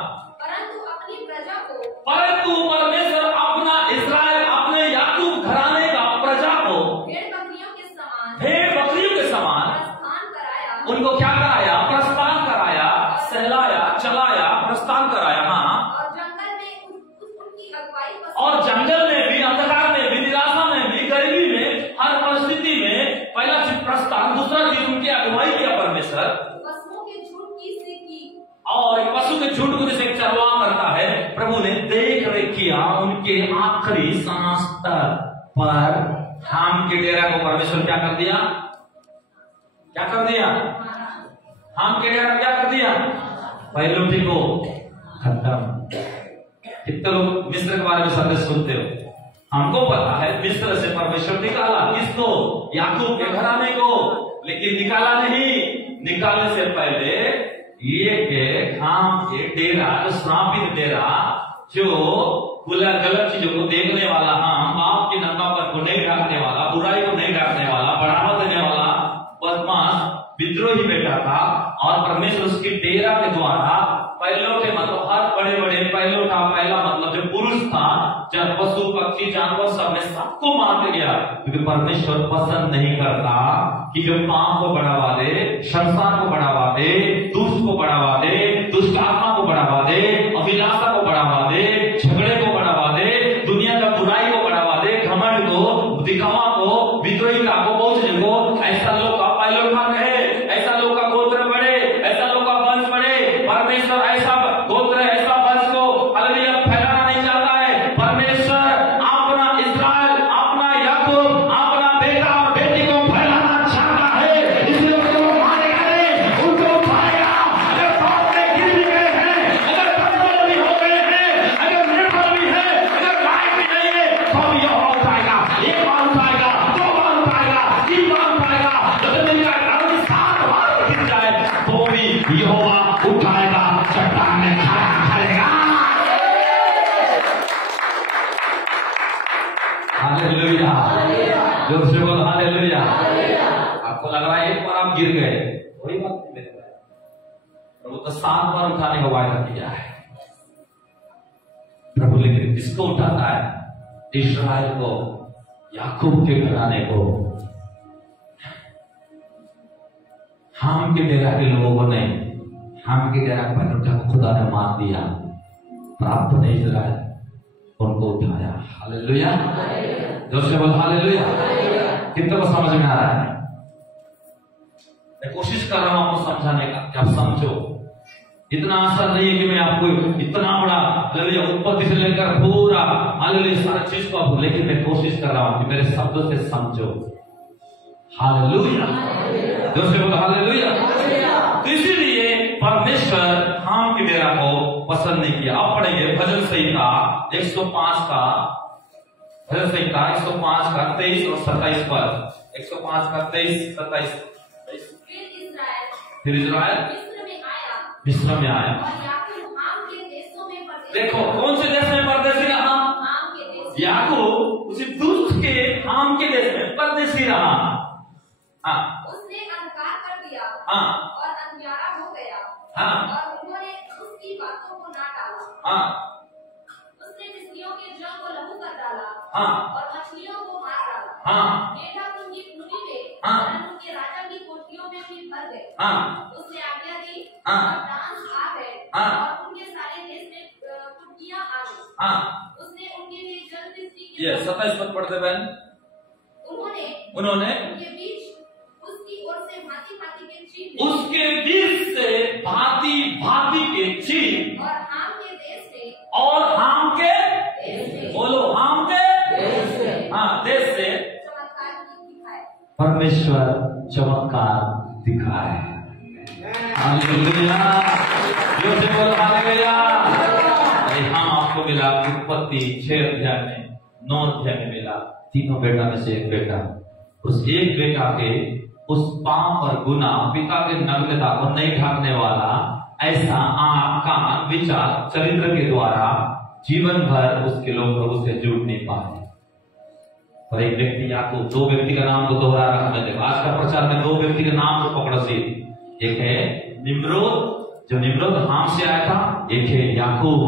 परंतु अपनी प्रजा को, परंतु परमेश्वर अपना इस्राएल, अपने याकूब घराने का प्रजा को भेड़ बकरियों के समान, भेड़ बकरियों के समान प्रस्थान कराया। उनको क्या कराया? प्रस्थान कराया, सहलाया, चलाया, प्रस्थान कराया। हाँ, और जंगल में उनकी अगुवाई, और जंगल में भी, अंधकार में भी, निराशा में भी, गरीबी में, हर परिस्थिति में पहला चीज प्रस्थान, दूसरा चीज उनकी अगुवाई किया परमेश्वर। पशुओं के झुंड की से की, और पशु के झुंड को जैसे चरवा करता है, प्रभु ने देख रेख किया उनके आखिरी सांस तक। पर हाम के डेरा को परमेश्वर क्या कर दिया? क्या कर दिया? हाम के डेरा क्या कर दिया? पहलौठे को खत्म। कितने लोग मिस्र के बारे में संदेश सुनते हो? हमको पता है मिस्र से परमेश्वर निकाला, किसको? याकूब के घराने को, लेकिन निकाला नहीं। निकालने से पहले ये के हाम के डेरा, श्रापित डेरा, जो गलत चीजों को देखने वाला, हाम बाप की नकापन को नहीं ढाकने वाला, बुराई को नहीं ढाकने वाला, बढ़ावा देने वाला बदमाश विद्रोही बेटा था। और परमेश्वर उसकी डेरा के द्वारा पहलौठे मतलब हर बड़े बड़े पहलौठा, पहला मतलब जो पुरुष था, चाहे पशु पक्षी जानवर, सब में सबको मार गया, क्योंकि परमेश्वर पसंद नहीं करता कि जो पाप को बढ़ावा दे, संसार को बढ़ावा दे, दुष्ट को बढ़ावा दे, दुष्ट आत्मा को बढ़ावा दे, अभिलाषा को बढ़ावा दे, झगड़े को बढ़ावा दे, दुनिया का बुराई को बढ़ावा दे, घमंड को, दिखावा को, विद्रोहिता को, बोझने को। ऐसा लोग का पहलौठा कहे, ऐसा लोग का गोत्र बढ़े, ऐसा लोग का वंश बढ़े। परमेश्वर ऐसा गोत्र, ऐसा वंश को हालेलुया फैलाना नहीं चाहता है। परमेश्वर अपना इस्राएल, अपना याकूब, अपना बेटा और बेटी को फैलाना चाहता है। इसलिए उनको मारेगा नहीं, उनको उठाएगा। अगर पाप में गिर भी गए हैं, अगर कमजोर भी हो गए यहोवा उठाएगा, चट्टान में खड़ा करेगा। हालेलुया, जोर से बोलो हालेलुया। आपको लग रहा है एक बार आप गिर गए, वही बात नहीं मेरे भाई, प्रभु तो 7 बार उठाने का वायदा किया है प्रभु, लेकिन किसको उठाता है? इस्राएल को, याकूब के घराने को। हाम के डेरा के लोगों को नहीं, हाम के डेरा पर उठा को खुदा ने मार दिया, प्राप्त नहीं इस्राएल उनको उठाया। हालेलुया, जोर से बोल हालेलुया। कितना को समझ में आ रहा है? मैं कोशिश कर रहा हूं आपको समझाने का कि आप समझो। इतना आसान नहीं है कि मैं आपको इतना बड़ा हालेलुया उत्पत्ति से लेकर पूरा हालेलुया सारा चीज को आपको, लेकिन मैं कोशिश कर रहा हूं कि मेरे शब्दों से समझो। हालेलुया, जोर से बोलो हालेलुया। तो इसीलिए परमेश्वर हाम के डेरा को पसंद नहीं किया। अब पढ़ेंगे भजन संहिता 105 का, भजन संहिता 105 का 23 और 27 पद। 105 का 23, 27। फिर इस्राएल मिस्र में आया। देखो कौन से देश में परदेशी रहा? याकूब उसी दुष्ट के हाम के देश में परदेशी रहा। हाँ, उसने अंधकार कर दिया हाँ, और अंधियारा हो गया। हाँ, और उन्होंने उसकी बातों को ना टाला। हाँ, उसने मिस्रियों के जल को लहू कर डाला। हाँ, और मछलियों को मार डाला। हाँ, मेढक उनकी खूनी में हाँ, और उनके राजा की कोठरियों में भी भर गए। हाँ, उसने आज्ञा दी हाँ, और डांस आ गए। हाँ, और उनके सारे देश में कुटियां आ गई। हाँ। उसने उनके लिए जल मिस्री के ये 27 पद पढ़ते बहन। उन्होंने उनके बीच उसकी ओर से भांति भांति के चीन, उसके बीच से भांति भांति के चीन, और हाम के देश से, और हाम के देश से, बोलो हाम के देश से, हाँ देश से चमत्कार दिखाए। परमेश्वर चमत्कार दिखाए। हालेलुया, जोर से बोलो हालेलुया। हम आपको मिला उत्पत्ति 6 अध्याय में, 9 अध्याय में मिला, तीनों बेटा में से एक बेटा। उस एक बेटा के उस पाप और गुनाह, पिता के नग्नता को नहीं ढकने वाला ऐसा आंख, कान, विचार, चरित्र के द्वारा जीवन भर उसके लोग प्रभु से जुड़ नहीं पाए। और एक व्यक्ति, आपको 2 व्यक्ति का नाम को दोहरा रखा मैंने आज का प्रचार में, 2 व्यक्ति का नाम को पकड़ो सी। एक है निम्रोद, जो निम्रोद हाम से आया था। एक है याकूब,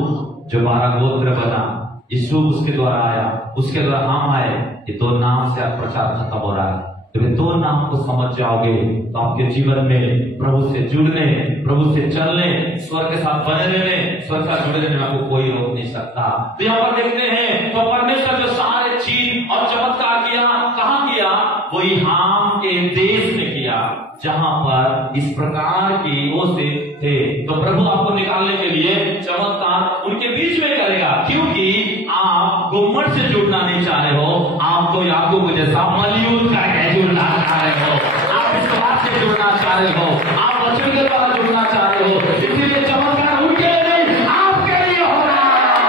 जो 12 गोत्र बना, यीशु उसके द्वारा आया, उसके द्वारा हाम आए। ये 2 नाम से आज प्रचार खत्म हो रहा है। जब ये 2 नाम को समझ जाओगे तो आपके जीवन में प्रभु से जुड़ने, प्रभु से चलने, स्वर के साथ बने रहने, स्वर का जुड़े रहने में आपको कोई रोक नहीं सकता। तो यहाँ पर देखते हैं तो परमेश्वर जो सारे चीज और चमत्कार किया, कहाँ किया? वही हाम के देश में किया, जहां पर इस प्रकार की ओसे थे। तो प्रभु आपको निकालने के लिए चमत्कार उनके बीच में करेगा, क्योंकि आप गुम्मट से जुड़ना नहीं चाह रहे हो, आप तो याकूब जैसा मलयूद का जुड़ना चाह रहे हो, आप विश्वास से जुड़ना चाह रहे हो, आप वचन के द्वारा जुड़ना चाह रहे हो। इसीलिए चमत्कार उनके नहीं, आपके लिए हो रहा है,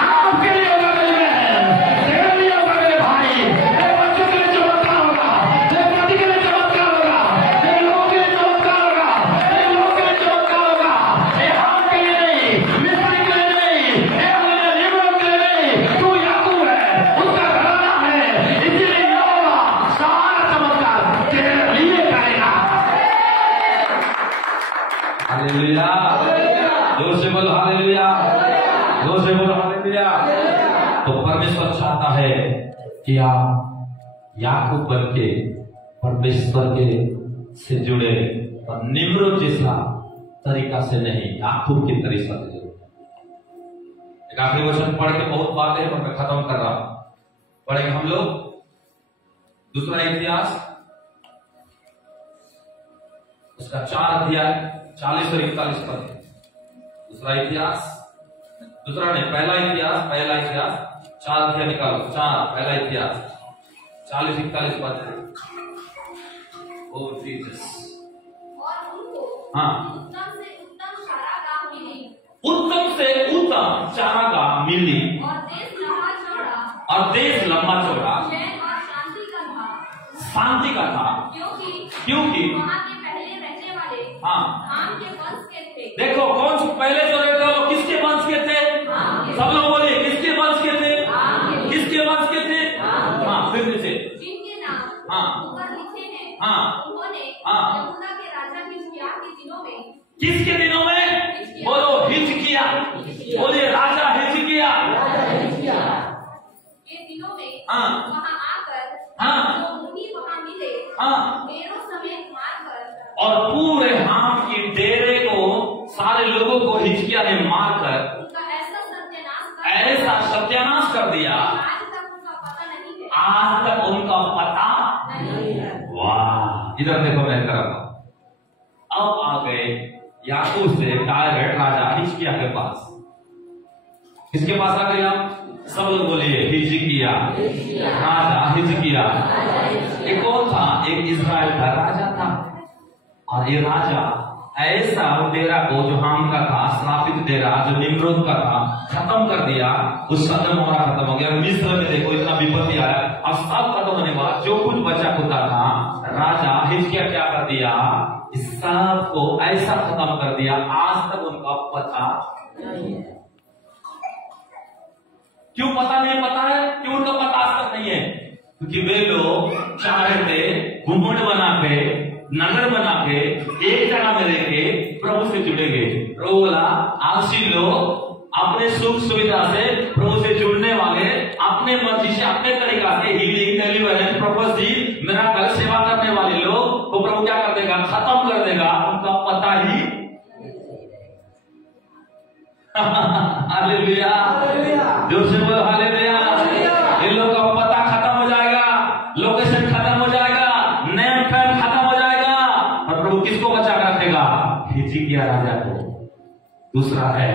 आपके लिए होगा मेरे बहन, तेरे लिए होगा मेरे भाई। तेरे बच्चों के लिए चमत्कार होगा, तेरे पति के लिए चमत्कार होगा, तेरे लोगों के लिए चमत्कार होगा, तेरे लोगों के लिए चमत्कार होगा। ये हाम के लिए नहीं, मिस्री के लिए नहीं, निम्रोद के लिए नहीं, तू याकूब है, उसका घराना है, इसीलिए यहोवा सारा चमत्कार तेरे लिए करेगा। हालेलुया, जोर से बोलो हालेलुया, जोर से बोलो हालेलुया। तो परमेश्वर चाहता है कि आप याकूब बन के परमेश्वर के से जुड़े, और निम्रोद जैसा तरीका से नहीं, याकूब की तरीका से जुड़े। एक आखिरी वचन पढ़ के बहुत बातें हैं, पर मैं खत्म कर रहा हूं। पढ़ेंगे हम लोग दूसरा इतिहास, उसका 4 अध्याय 40 और 41 पद। दूसरा इतिहास, दूसरा नहीं, पहला इतिहास 4 अध्याय निकालो, 4 पहला इतिहास 40-41 पद। ओ जीसस। और उनको हाँ, उत्तम से उत्तम चारागाह मिली, उत्तम से उत्तम चारागाह मिली, और देश लंबा चौड़ा, और देश लंबा चौड़ा, चैन और शांति का था, शांति का था, क्योंकि क्योंकि वहाँ के पहले रहने वाले हाँ, हाम वंश के थे। देखो कौन से पहले जो रहते वो किसके वंश के थे? सब लोग बोले किसके वंश के थे? किसके वंश के थे? हाँ फिर नीचे जिनके नाम हाँ ऊपर लिखे हैं, हाँ उन्होंने हाँ यहूदा के राजा हिजकिय्याह के दिनों में, किसके दिनों में? बोलो हिजकिय्याह, बोले राजा हिजकिय्याह के दिनों में हाँ वहाँ आकर हाँ जो मुनि वहाँ मिले, हाँ डेरों समेत मारकर और पूरे हाम की डेरे को सारे लोगों को हिजकिय्याह ने मारकर उनका ऐसा सत्यानाश कर दिया, आज तक उनका पता नहीं है। आज तक उनका पता नहीं है। वाह, इधर देखो मैं कर रहा हूं। अब आ गए याकूब से डायरेक्ट राजा हिजकिय्याह के पास। किसके पास आ गए आप? सब लोग बोले हिजकिय्याह, राजा हिजकिय्याह। एक कौन था? एक इजराइल का राजा था। और ये राजा ऐसा डेरा को जो हाम का था, श्रापित डेरा जो निम्रोद का था, खत्म कर दिया। उस सदम और खत्म हो गया। मिस्र में देखो इतना विपत्ति आया, अब सब खत्म होने के बाद जो कुछ बचा खुदा था, राजा हिजकिय्याह क्या कर दिया? इस सब को ऐसा खत्म कर दिया, आज तक उनका पता नहीं है। क्यों पता नहीं? पता है क्यों उनका पता आज तक नहीं है? क्योंकि वे लोग चाह रहे थे घुमंड बना के, नगर बना के, एक जगह में रह के प्रभु से जुड़ेंगे। प्रभु बोला आपसी लोग अपने सुख सुविधा से प्रभु से जुड़ने वाले, अपने मर्जी से, अपने तरीका से हीलिंग, डिलीवरेंस, प्रोफेसी, मिरेकल सेवा करने वाले लोग को प्रभु क्या कर देगा? खत्म कर देगा। उनका पता ही हालेलुया, जोर से बोलो हालेलुया। इन लोगों का पता खत्म हो जाएगा, लोकेशन खत्म हो जाएगा, नेम फैम खत्म हो जाएगा। और प्रभु किसको बचा कर रखेगा? हिजकिय्याह राजा को। दूसरा है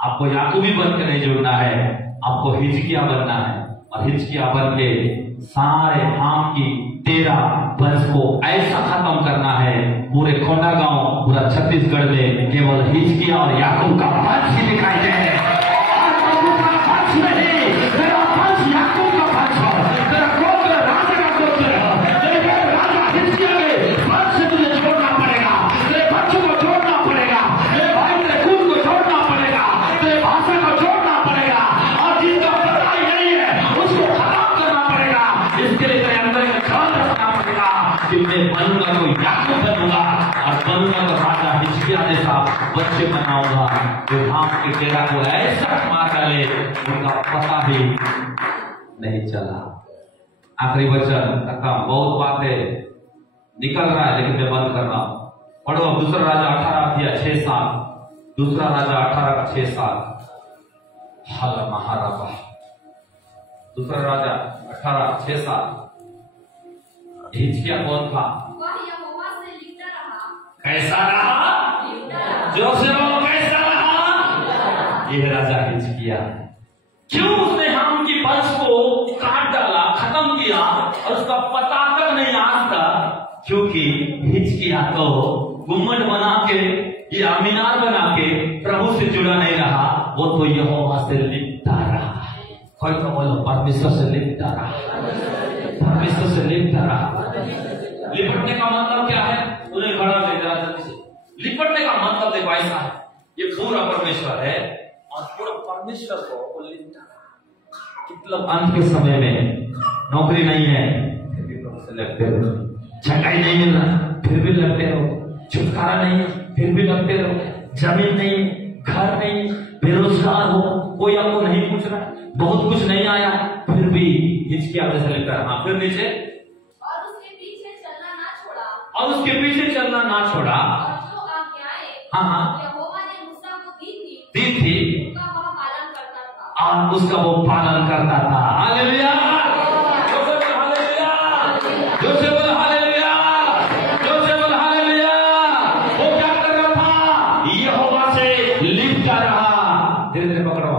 आपको याकूबी बन के नहीं जुड़ना है, आपको हिजकिय्याह बनना है। और हिजकिय्याह बन के सारे हाम की 13 वंश को ऐसा खत्म करना है, पूरे खोंडा गांव, पूरा छत्तीसगढ़ में केवल हिजकिय्याह और याकूब का वंश ही दिखाई दे। और प्रभु का वंश नहीं, तेरा वंश याकूब का वंश हो, तेरा गोत्र राजा का गोत्र हो। तेरे राजा हिजकिय्याह के वंश से तुझे छोड़ना पड़ेगा, तेरे बच्चों को छोड़ना पड़ेगा, तेरे भाई तेरे खून को छोड़ना पड़ेगा, तेरे भाषा को छोड़ना पड़ेगा। और जिसका पता ही नहीं है उसको खत्म करना पड़ेगा। इसके लिए तेरे अंदर में ख्याल रखना पड़ेगा कि मैं बनूंगा तो याकूब बनूंगा, और बनूंगा तो राजा हिजकिय्याह जैसा बच्चे बनाऊंगा जो हाम के डेरा को ऐसा मार डाले उनका पता भी नहीं चला। आखिरी वचन खत्म। बहुत बातें निकल रहा है लेकिन मैं बंद कर रहा हूं। पढ़ो दूसरा राजा 18:6-7। दूसरा राजा 18:6-7। हल महाराबा। दूसरा राजा 18:6-7। हिजकिय्याह कौन था? वह यहोवा से लिपटा रहा। कैसा रहा? जो से वो कैसा रहा? यह राजा हिजकिय्याह। क्यों उसने हाम की वंश को काट डाला, खत्म किया, और उसका पता तक नहीं आज तक? क्योंकि हिजकिय्याह तो गुम्मट बना के या मीनार बना के प्रभु से जुड़ा नहीं रहा, वो तो यहोवा से लिपटा रहा। कोई तो बोलो परमेश्वर से लिपटा रहा, परमेश्वर से लिपटा रहा। लिपटने का मतलब क्या है? उन्हें खड़ा कर दिया जल्दी से। लिपटने का मतलब देखो ऐसा है, ये पूरा परमेश्वर है और पूरा परमेश्वर को लिपटा रहा। मतलब अंत के समय में नौकरी नहीं है फिर भी प्रभु से लगते रहो, जगह नहीं मिल रहा फिर भी लगते रहो, छुटकारा नहीं फिर भी लगते रहो, जमीन नहीं, घर नहीं, बेरोजगार हो, कोई आपको नहीं पूछ रहा, बहुत कुछ नहीं आया, फिर भी हिजकिय्याह जैसे लिखा है। हाँ फिर नीचे, और उसके पीछे चलना ना छोड़ा, और उसके पीछे चलना ना छोड़ा, और जो आज्ञाएं हाँ यहोवा ने मूसा को दी थी उसका वह पालन करता था। और उसका वो पालन करता था। हालेलुया, जो से बोल हालेलुया, जो से बोल हालेलुया। वो क्या कर रहा था? यहोवा से लिपटा रहा। धीरे धीरे पकड़ो,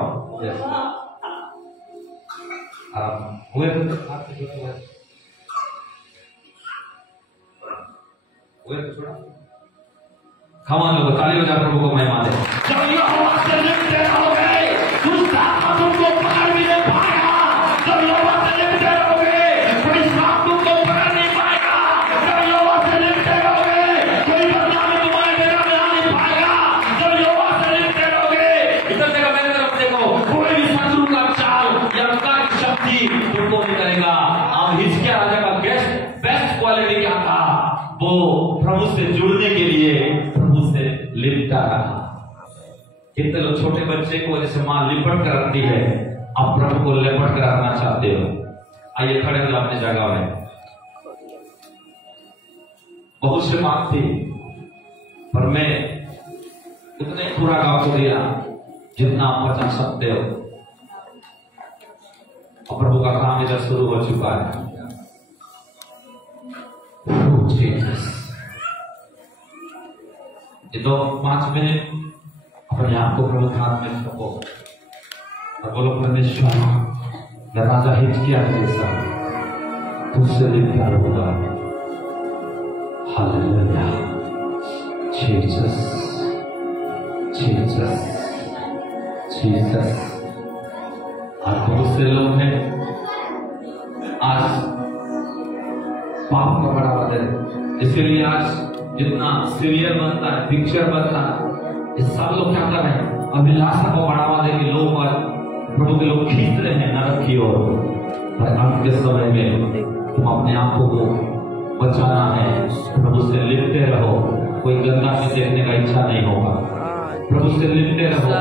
हुए तो छोड़ा। खमान लोग ताली बजा प्रभु को महिमा दे। जब यहोवा से लिपटे रहोगे, दुष्ट आत्मा तुमको पकड़ भी नहीं पाएगा। जब यहोवा से लिपटे रहोगे, कोई सांप तुमको पकड़ नहीं पाएगा। जब यहोवा से लिपटे रहोगे, कोई बदनामी तुम्हारे डेरा में आ नहीं पाएगा। से जुड़ने के लिए प्रभु से लिपटा रहा। कितने लोग छोटे बच्चे को जैसे मां लिपट कर रखती है, आप प्रभु को लिपट कर रखना चाहते हो? आइए खड़े हो अपनी जगह में। बहुत से बात थी, पर मैं उतने खुराक आपको दिया जितना आप बचा सकते हो। और प्रभु का काम इधर शुरू हो चुका है। ये 2-5 मिनट अपने आप को प्रभु के हाथ में रखो और बोलो, परमेश्वर मैं राजा हिजकिय्याह के जैसा तुझसे भी प्यार होगा। Hallelujah, Jesus Jesus Jesus. आज बहुत से लोग हैं आज पाप का बढ़ावा दे, इसीलिए आज जितना सीरियल बनता है, पिक्चर बनता है, ये सब लोग क्या कर रहे हैं? अभिलाषा को बढ़ावा दे के लोग और प्रभु के लोग खींच रहे हैं नरक की ओर। पर अंत के समय में तुम अपने आप को बचाना है, प्रभु से लिपटे रहो। कोई गंदा भी देखने का इच्छा नहीं होगा। प्रभु से लिपटे रहो,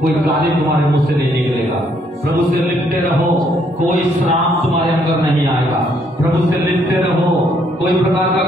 कोई गाली तुम्हारे मुंह से नहीं निकलेगा। प्रभु से लिपटे रहो, कोई श्राप तुम्हारे अंदर नहीं आएगा। प्रभु से लिपटे रहो, कोई प्रकार का